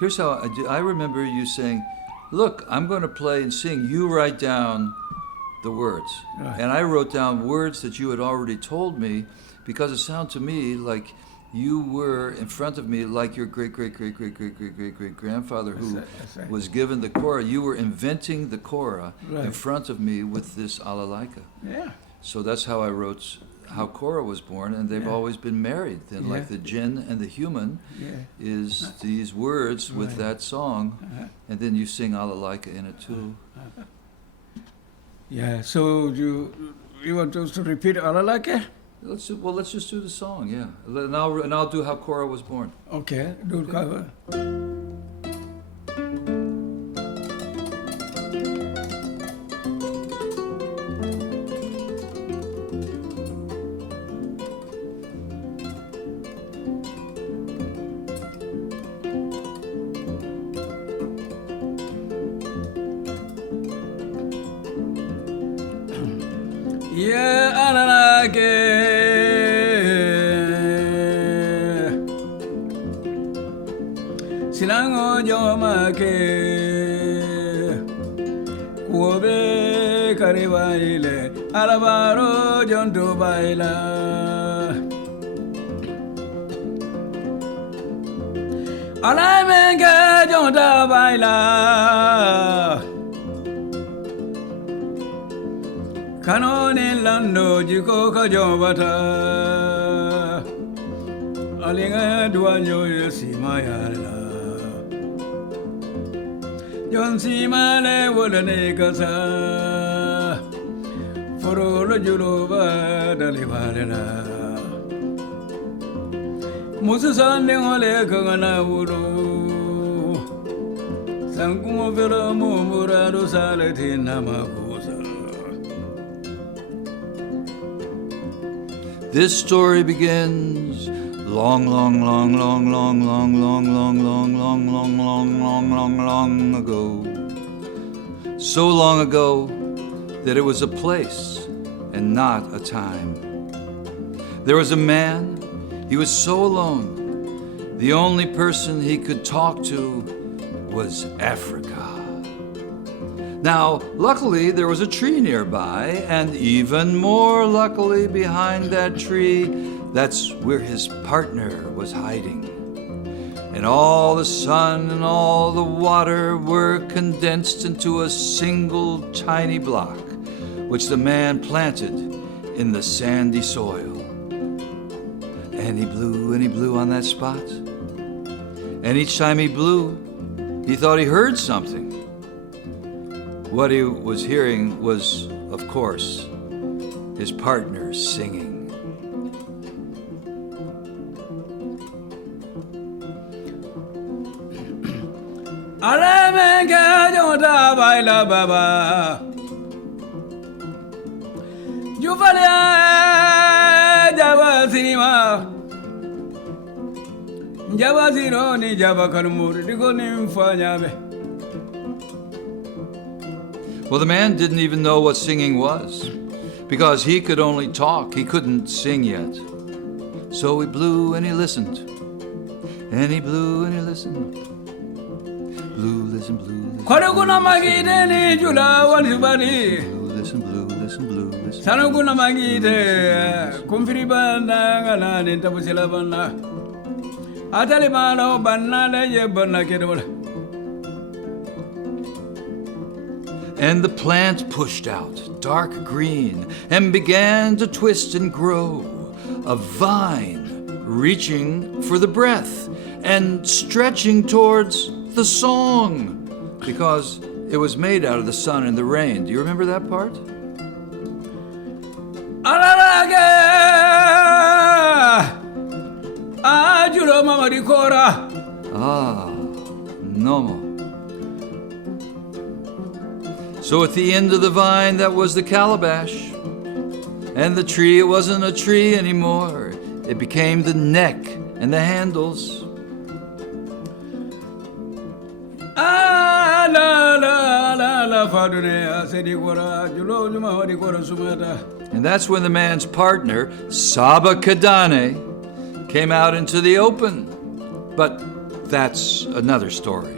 here's how I do. I remember you saying, look, I'm going to play and sing. You write down the words. Right. And I wrote down words that you had already told me because it sounded to me like you were in front of me like your great-great-great-great-great-great-great-grandfather who That's right. was given the kora. You were inventing the kora in Right. front of me with this Alhaji. Yeah. So that's how I wrote how Kora was born, and they've always been married. And like the jinn and the human is these words with that song, and then you sing Alhaji in it too. Yeah, so you want us to repeat Alhaji? Let's just do the song, yeah. And I'll do how Kora was born. Okay, do cover. Yeah, Alhaji. Sinango jomake kuobe karibaile alabaro jonto baila alamenge jonta baila kanone lando jiko kajobata alinga duanyo yesimayala John Simale Wodane Kasa Forolo Juloba Dalivarena Musa Sanding Ole Kagana Wuro Sankumo Villa Mumurado Salatina Makusa. This story begins long ago. So long ago that it was a place and not a time. There was a man, he was so alone. The only person he could talk to was Africa. Now, luckily, there was a tree nearby, and even more luckily, behind that tree, that's where his partner was hiding. And all the sun and all the water were condensed into a single tiny block, which the man planted in the sandy soil. And he blew on that spot. And each time he blew, he thought he heard something. What he was hearing was, of course, his partner singing. Alamenge jonta baila baba Juvalia Javasima Javasironi Javakalmur Digonim Fanyabe. Well, the man didn't even know what singing was, because he could only talk, he couldn't sing yet. So he blew and he listened, and he blew and he listened. Blue, listen, blue, listen. Kwaraguna magide ni jula walibali. Blue, listen, blue, listen, blue, listen. Sanaguna magide kumfiri banda ngala ni tabusila banda. Atali balo banna le ye banna kedola. And the plant pushed out, dark green, and began to twist and grow. A vine reaching for the breath and stretching towards the song, because it was made out of the sun and the rain. Do you remember that part? Ah, nomo. So at the end of the vine, that was the calabash. And the tree, it wasn't a tree anymore. It became the neck and the handles. And that's when the man's partner, Saba Kadane, came out into the open. But that's another story.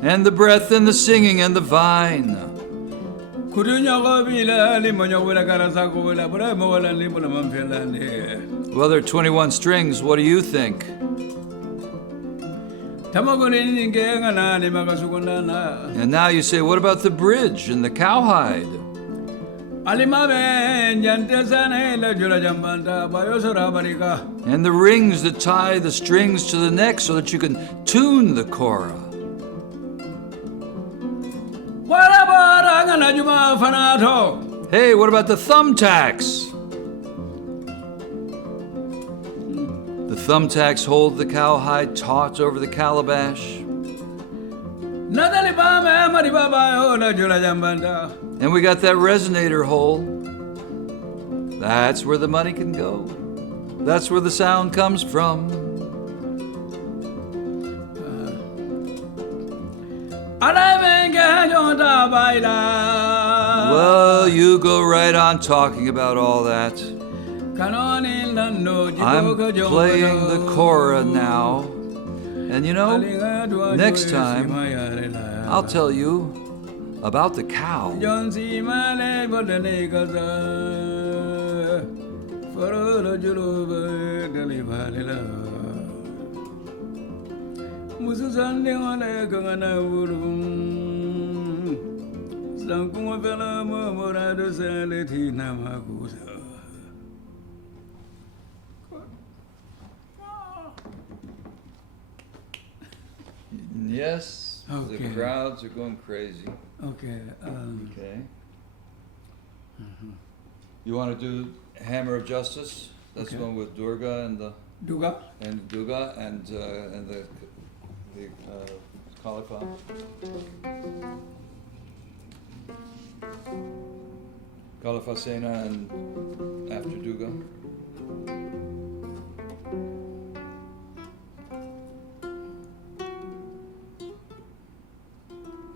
And the breath and the singing and the vine. Well, there are 21 strings. What do you think? And now you say, what about the bridge and the cowhide? And the rings that tie the strings to the neck so that you can tune the kora. Hey, what about the thumbtacks? The thumbtacks hold the cowhide taut over the calabash. And we got that resonator hole. That's where the money can go. That's where the sound comes from. Well, you go right on talking about all that. I'm playing the kora now. And you know, next time, I'll tell you about the cow. Yes, Okay. the crowds are going crazy. Okay. Okay. You want to do Hammer of Justice? That's Okay. one with Durga and the Duga. Duga and the Khalifa. Khalifa Sena and after Duga.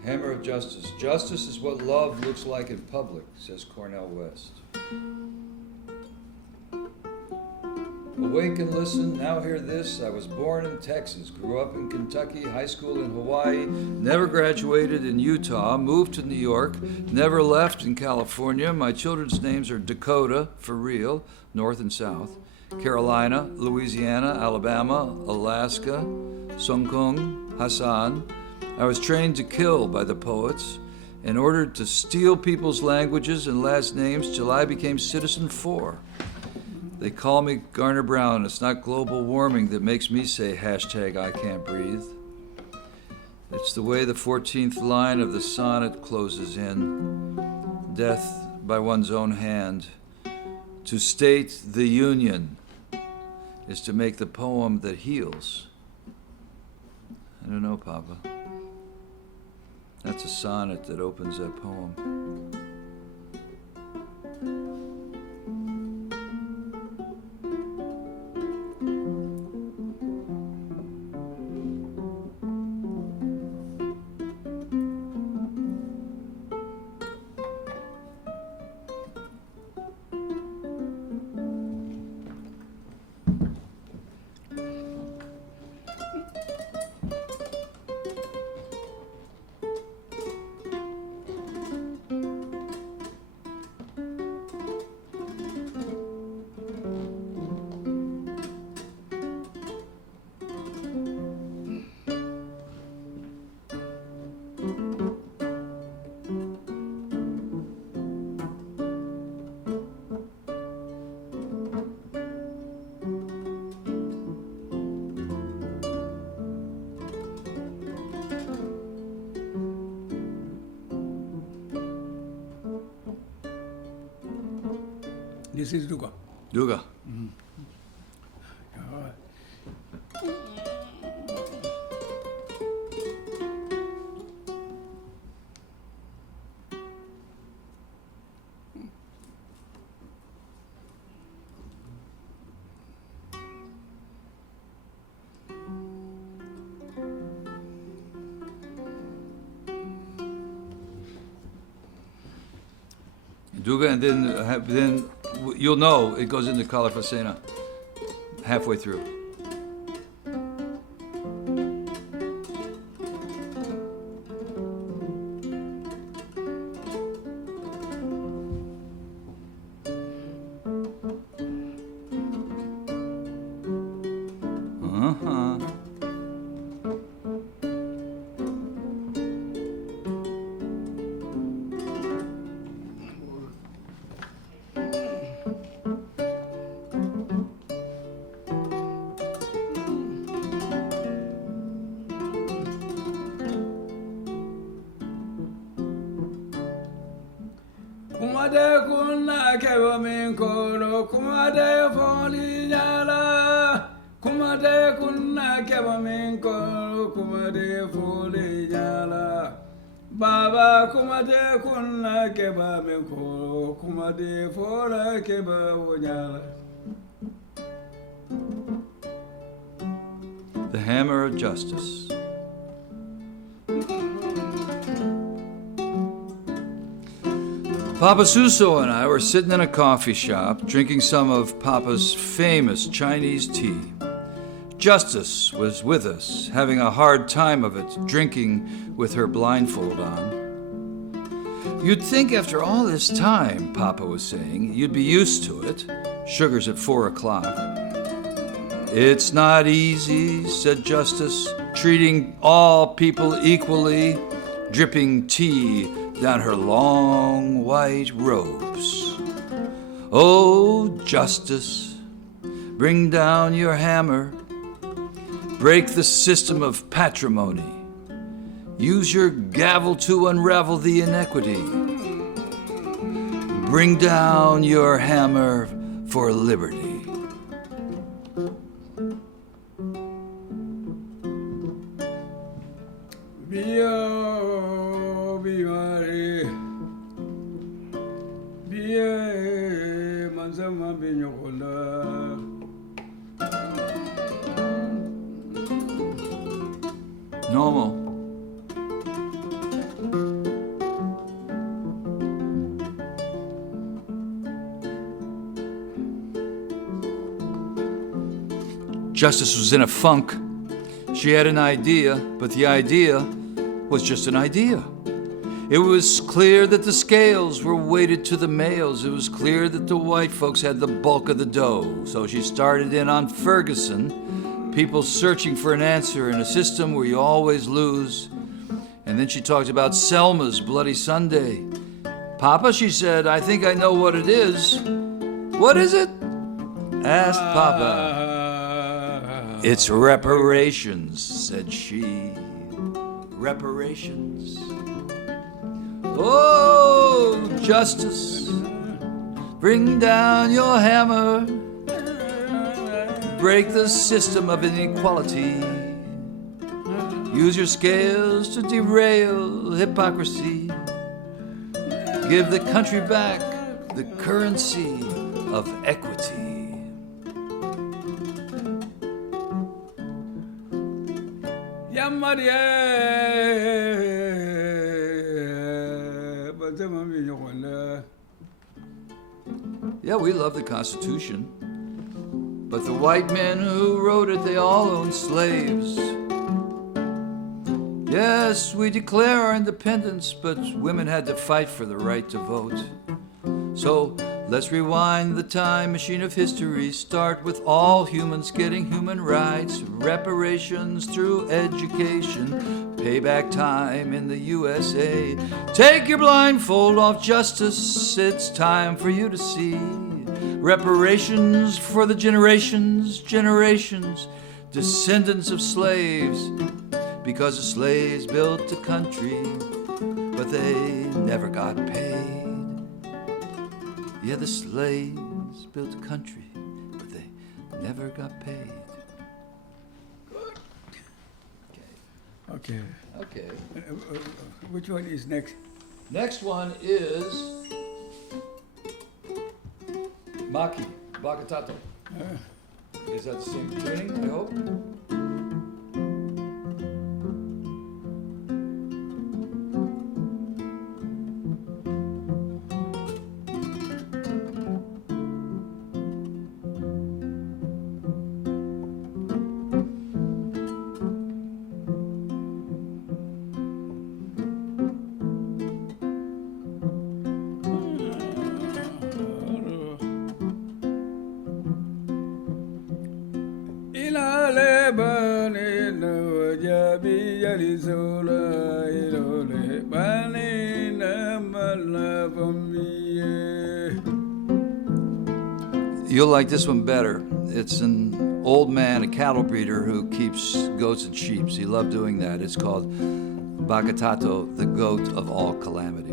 Hammer of Justice. Justice is what love looks like in public, says Cornel West. Awake and listen, now hear this. I was born in Texas, grew up in Kentucky, high school in Hawaii, never graduated in Utah, moved to New York, never left in California. My children's names are Dakota, for real, North and South, Carolina, Louisiana, Alabama, Alaska, Songkong, Hassan. I was trained to kill by the poets. In order to steal people's languages and last names till I became citizen 4. They call me Garner Brown. It's not global warming that makes me say hashtag I can't breathe. It's the way the 14th line of the sonnet closes in. Death by one's own hand. To state the union is to make the poem that heals. I don't know, Papa. That's a sonnet that opens that poem. This is Duga. Duga. Duga, and then you'll know it goes into Kalafasena halfway through. keba min koro kumade foli nyala. Kumade kunna keba min koro kumade foli nyala. Baba kumade kunna keba min koro kumade fola keba nyala. The Hammer of Justice. Papa Susso and I were sitting in a coffee shop drinking some of Papa's famous Chinese tea. Justice was with us, having a hard time of it, drinking with her blindfold on. You'd think after all this time, Papa was saying, you'd be used to it. Sugar's at 4 o'clock. It's not easy, said Justice, treating all people equally, dripping tea down her long white robes. Oh, Justice, bring down your hammer, break the system of patrimony, use your gavel to unravel the inequity. Bring down your hammer for liberty. Normal. Justice was in a funk. She had an idea, but the idea was just an idea. It was clear that the scales were weighted to the males. It was clear that the white folks had the bulk of the dough. So she started in on Ferguson, people searching for an answer in a system where you always lose. And then she talked about Selma's Bloody Sunday. Papa, she said, I think I know what it is. What is it? Asked Papa. It's reparations, said she. Reparations. Oh, Justice, bring down your hammer, break the system of inequality, use your scales to derail hypocrisy, give the country back the currency of equity. Yeah, we love the Constitution, but the white men who wrote it, they all owned slaves. Yes, we declare our independence, but women had to fight for the right to vote. So let's rewind the time machine of history, start with all humans getting human rights, reparations through education, payback time in the USA. Take your blindfold off, Justice, it's time for you to see. Reparations for the generations, descendants of slaves, because the slaves built the country, but they never got paid. Yeah, the slaves built a country, but they never got paid. Good. Okay. Okay. Which one is next? Next one is Maki, Bakatato. Is that the same tuning, I hope? You'll like this one better. It's an old man, a cattle breeder who keeps goats and sheep. He loved doing that. It's called Bakatato, the goat of all calamity.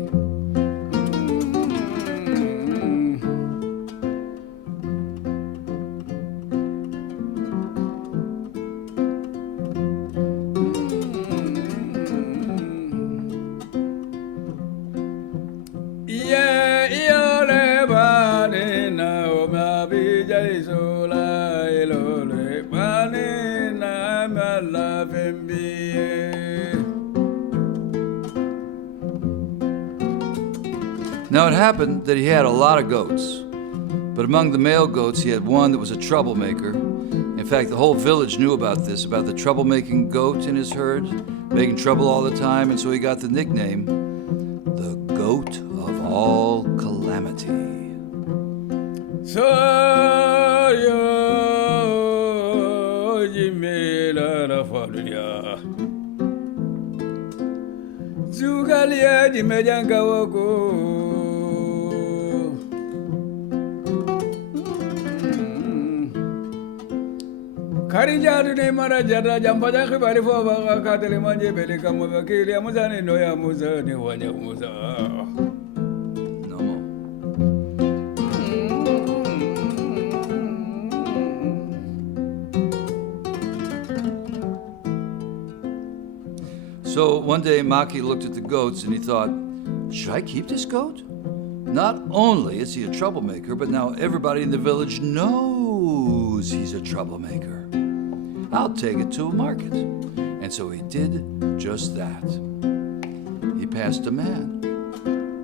jali sola ilole bane na mala fembiye. Now it happened that he had a lot of goats, but among the male goats he had one that was a troublemaker. In fact, the whole village knew about this, about the troublemaking goat in his herd, making trouble all the time, and so he got the nickname, the Goat of All Calamity. Zugalia di Medanga Woko. Karijadu ne mara jada jampaja khibari fo baga katele manje bele kamo bakili amuzane no ya muza ne wanya muza. No more. So one day Maki looked at the goats and he thought, should I keep this goat? Not only is he a troublemaker, but now everybody in the village knows he's a troublemaker. I'll take it to a market. And so he did just that. He passed a man.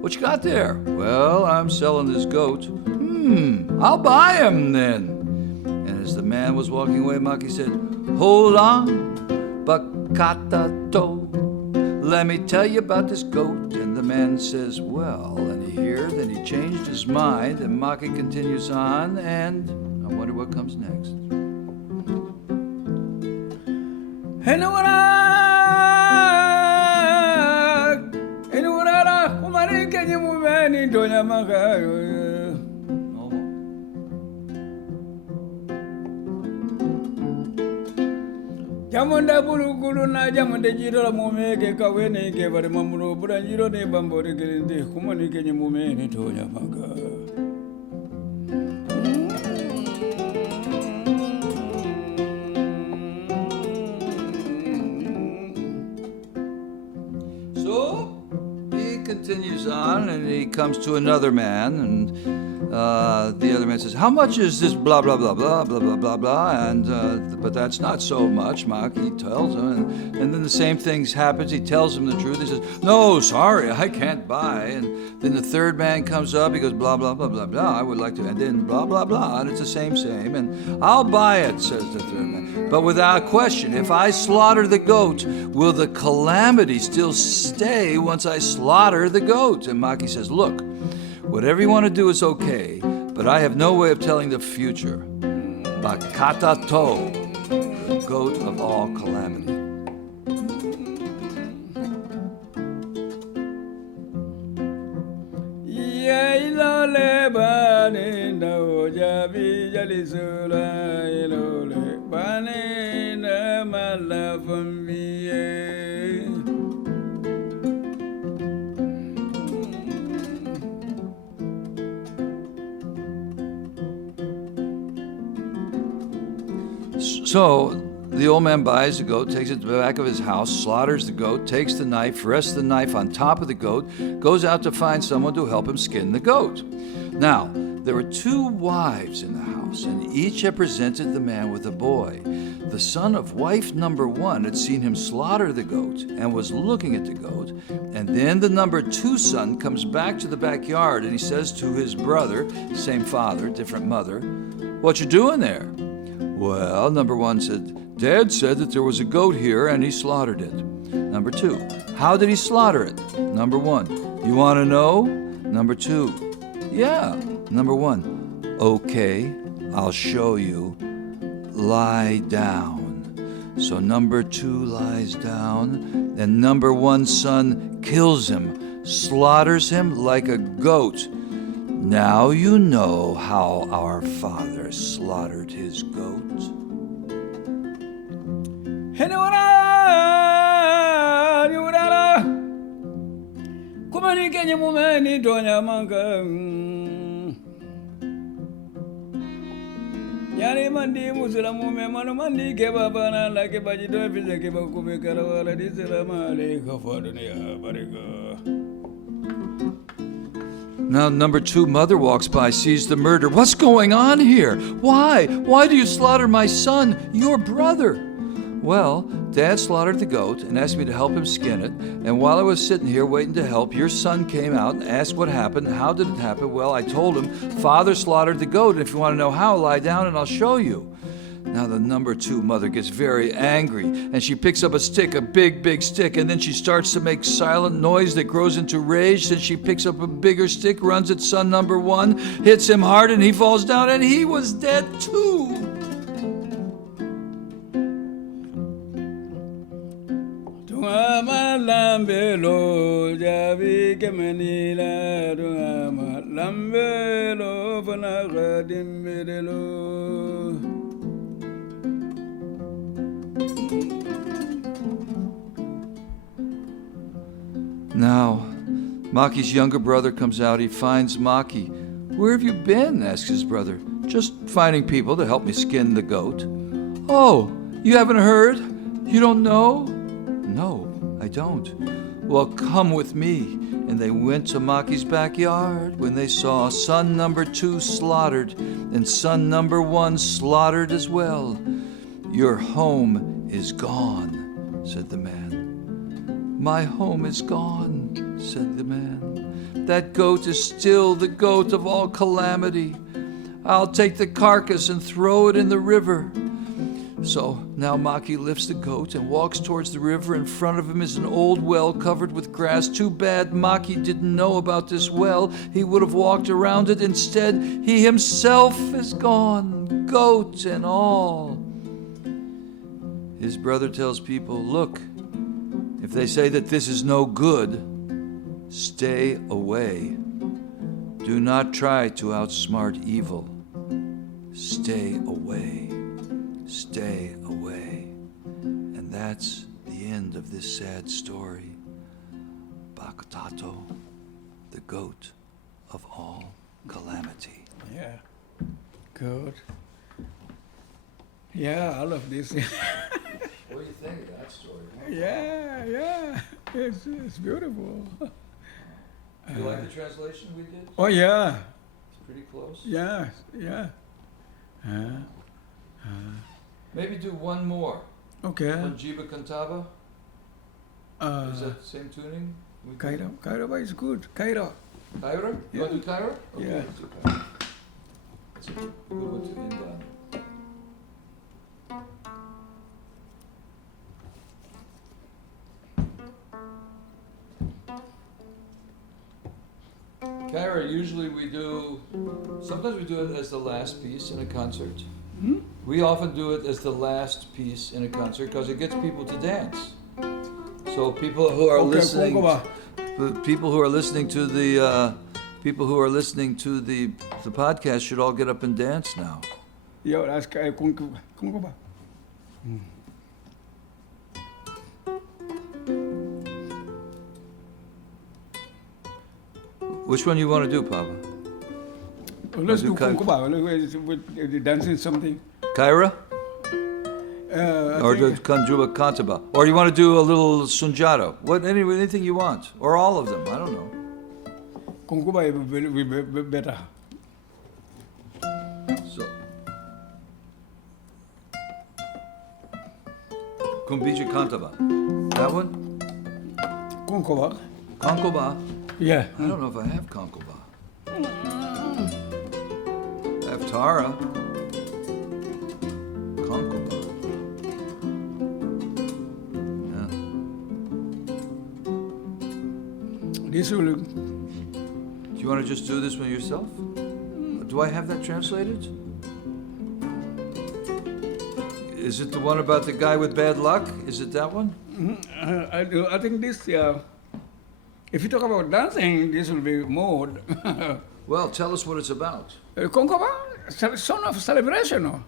What you got there? Well, I'm selling this goat. I'll buy him then. And as the man was walking away, Maki said, hold on, Bakata to. Let me tell you about this goat. And the man says, well, and he heard, then he changed his mind, and Maki continues on, and I wonder what comes next. Jamunda bulugulu na jamunda jiro mumeke kawene ke bari mamuro bura jiro ne bambore gelinde kumani kenye mumene tonya maka. So he continues on and he comes to another man, and the other man says, how much is this blah, blah, blah, blah, blah, blah, blah, blah, and, but that's not so much, Maki tells him, and then the same thing happens, he tells him the truth, he says, no, sorry, I can't buy, and then the third man comes up, he goes, blah, blah, blah, blah, blah, I would like to, and then blah, blah, blah, and it's the same, and I'll buy it, says the third man, but without question, if I slaughter the goat, will the calamity still stay once I slaughter the goat? And Maki says, look, whatever you want to do is okay, but I have no way of telling the future. Bakata to, the goat of all calamity. Ilole bane na ojabi jali sula ilole bane na malafambiye. So the old man buys the goat, takes it to the back of his house, slaughters the goat, takes the knife, rests the knife on top of the goat, goes out to find someone to help him skin the goat. Now, there were 2 wives in the house, and each had presented the man with a boy. The son of wife number 1 had seen him slaughter the goat and was looking at the goat, and then the number 2 son comes back to the backyard and he says to his brother, same father, different mother, what you doing there? Well, number 1 said, Dad said that there was a goat here and he slaughtered it. Number 2, how did he slaughter it? Number 1, you want to know? Number 2, yeah. Number 1, okay, I'll show you. Lie down. So number 2 lies down, and number 1 son kills him, slaughters him like a goat. Now you know how our father slaughtered his goat. Kumani kenye mumeni tonya manga. Yani mandi musula mume manu mandi ke baba na la ke baji do fize ke ba kube karawala di salam alayka fa dunya barika. Now, number 2 mother walks by, sees the murder. What's going on here? Why? Why do you slaughter my son, your brother? Well, Dad slaughtered the goat and asked me to help him skin it. And while I was sitting here waiting to help, your son came out and asked what happened. How did it happen? Well, I told him, Father slaughtered the goat. And if you want to know how, lie down and I'll show you. Now the number 2 mother gets very angry, and she picks up a stick, a big, big stick, and then she starts to make silent noise that grows into rage. Then she picks up a bigger stick, runs at son number 1, hits him hard, and he falls down, and he was dead too. Now, Maki's younger brother comes out. He finds Maki. Where have you been? Asks his brother. Just finding people to help me skin the goat. Oh, you haven't heard? You don't know? No, I don't. Well, come with me. And they went to Maki's backyard when they saw son number 2 slaughtered and son number 1 slaughtered as well. Your home is gone, said the man. My home is gone, said the man. That goat is still the goat of all calamity. I'll take the carcass and throw it in the river. So now Maki lifts the goat and walks towards the river. In front of him is an old well covered with grass. Too bad Maki didn't know about this well. He would have walked around it. Instead, he himself is gone, goat and all. His brother tells people, look, if they say that this is no good, stay away. Do not try to outsmart evil. Stay away. Stay away. And that's the end of this sad story. Bakatato, the goat of all calamity. Yeah. Good. Yeah, I love this. What do you think of that story? Yeah. It's beautiful. You like the translation we did? Oh, yeah. It's pretty close. Yeah. Maybe do one more. Okay. On Jiba Kantaba. Is that the same tuning? Cairo is good. Cairo. Cairo? You want to do Cairo? Okay, Yeah. let's do Cairo. That's a good one to end on. Cairo, usually sometimes we do it as the last piece in a concert. Hmm? We often do it as the last piece in a concert because it gets people to dance. So people who are listening, people who are listening to the podcast should all get up and dance now. Yo, that's Kongoba. Which one you want to do, Papa? Let's do Kai- Kongoba. With dancing something. Kaira? I Or the think- Kanjuba Kantaba? Or you want to do a little Sunjata? Anything you want. Or all of them, I don't know. Kongoba will be better. So, Kumbija Kantaba. That one? Kongoba. Kankoba. Yeah. I don't know if I have Kankoba. I have Tara. Kankoba. Yeah. This will. Do you want to just do this one yourself? Do I have that translated? Is it the one about the guy with bad luck? Is it that one? I think this. If you talk about dancing, this will be more. Well, tell us what it's about. Kongoba, son of celebration. No?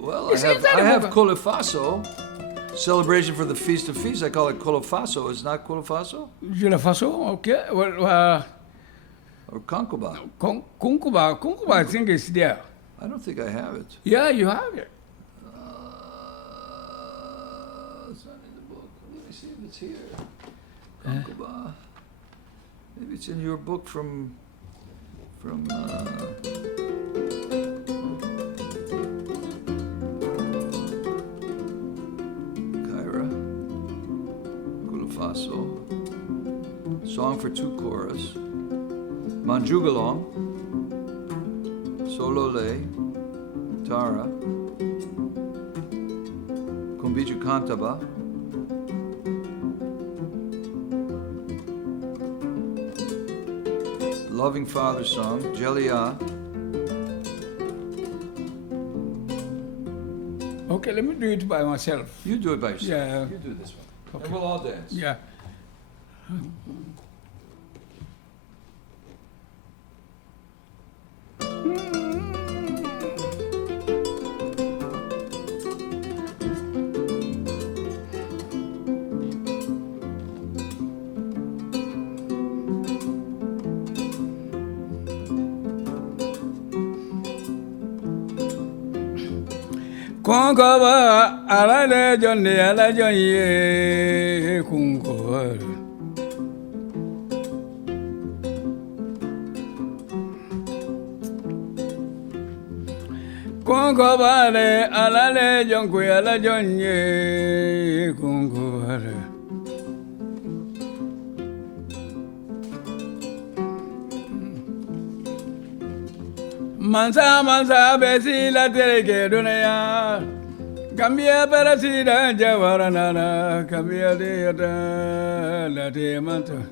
Well, Is it I have that- Kolofaso, celebration for the Feast of Feasts. I call it Kolofaso. It's not Kolofaso? Burkina Faso, okay. Well, Or Kankoba? Kongoba, I think is there. I don't think I have it. Yeah, you have it. It's not in the book. Let me see if it's here. Kankoba. Maybe it's in your book from from Koriya Musa Center. Song for two choras. Manjugalong, Solole, Tara, Kumbiju Kantaba, Loving Father Song, Jeli. Okay, let me do it by myself. You do it by yourself. Yeah. You do this one. And we'll all dance. Yeah. Kunkoba alale jonde ala jonye kunkoba. Kunkoba le alale jonku ala jonye kunkoba. Mansa mansa besi la tereke dunia, Gambia parasida jawaranana, Gambia de la de manta.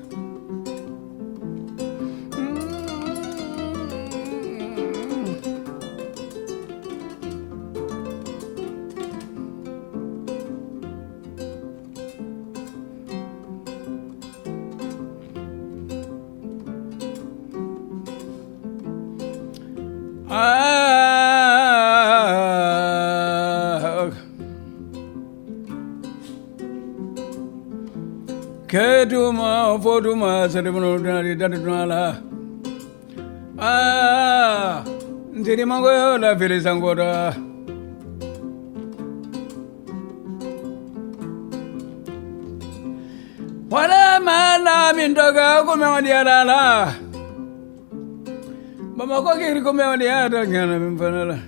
Keduma foduma sedemno dari dadunala. Ndiri mango la filisangora. Wala mala mindoga kumewadiala. Mama ko kiri kumewadiala ngana mimfanala.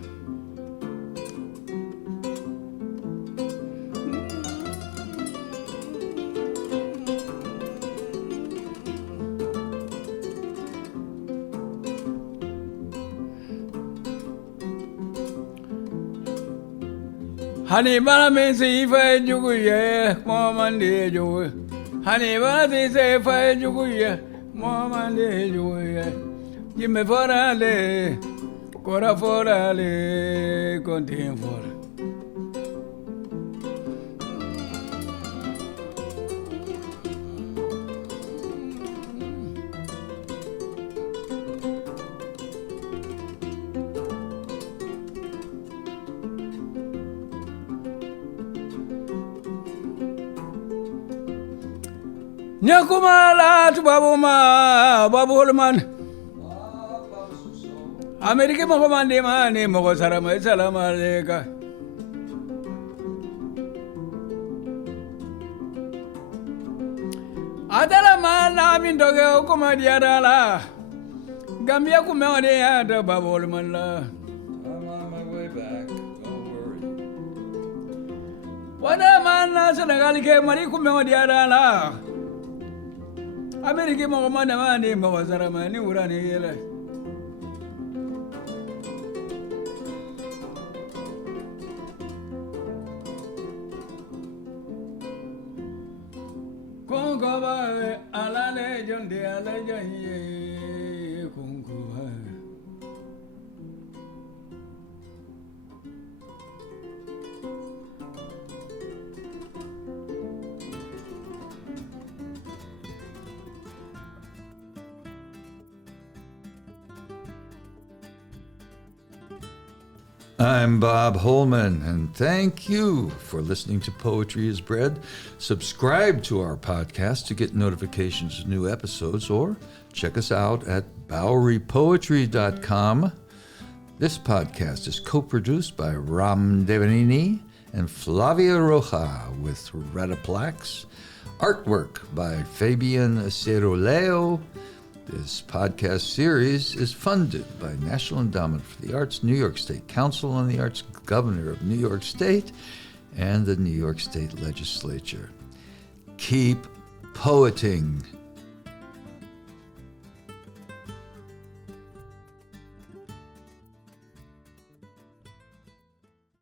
Honey, but I say if I do, yeah, Mom and dear Joe. Honey, but I say if I do, yeah, Mom and dear Joe. Give me for a lay, kora for a lay, continue for. Nyakumala to Babuma, Babu Holman. American Mohammed Mani, Mogosarama, Salamaleka. Adalama, Lamin Dogo, Comadiadala. Gambia Kumadia, the Babu Holman. I'm on my way back. Don't worry. What a man, Senegalike, Marikumadia. American Mohammed Mani, Mogosarama, Urani. Kunkoba alale jonde ala jonye kunkoba. I'm Bob Holman, and thank you for listening to Poetry is Bread. Subscribe to our podcast to get notifications of new episodes, or check us out at BoweryPoetry.com. This podcast is co-produced by Ram Devanini and Flavia Roja with Retaplax. Artwork by Fabian Ceruleo. This podcast series is funded by National Endowment for the Arts, New York State Council on the Arts, Governor of New York State, and the New York State Legislature. Keep poeting.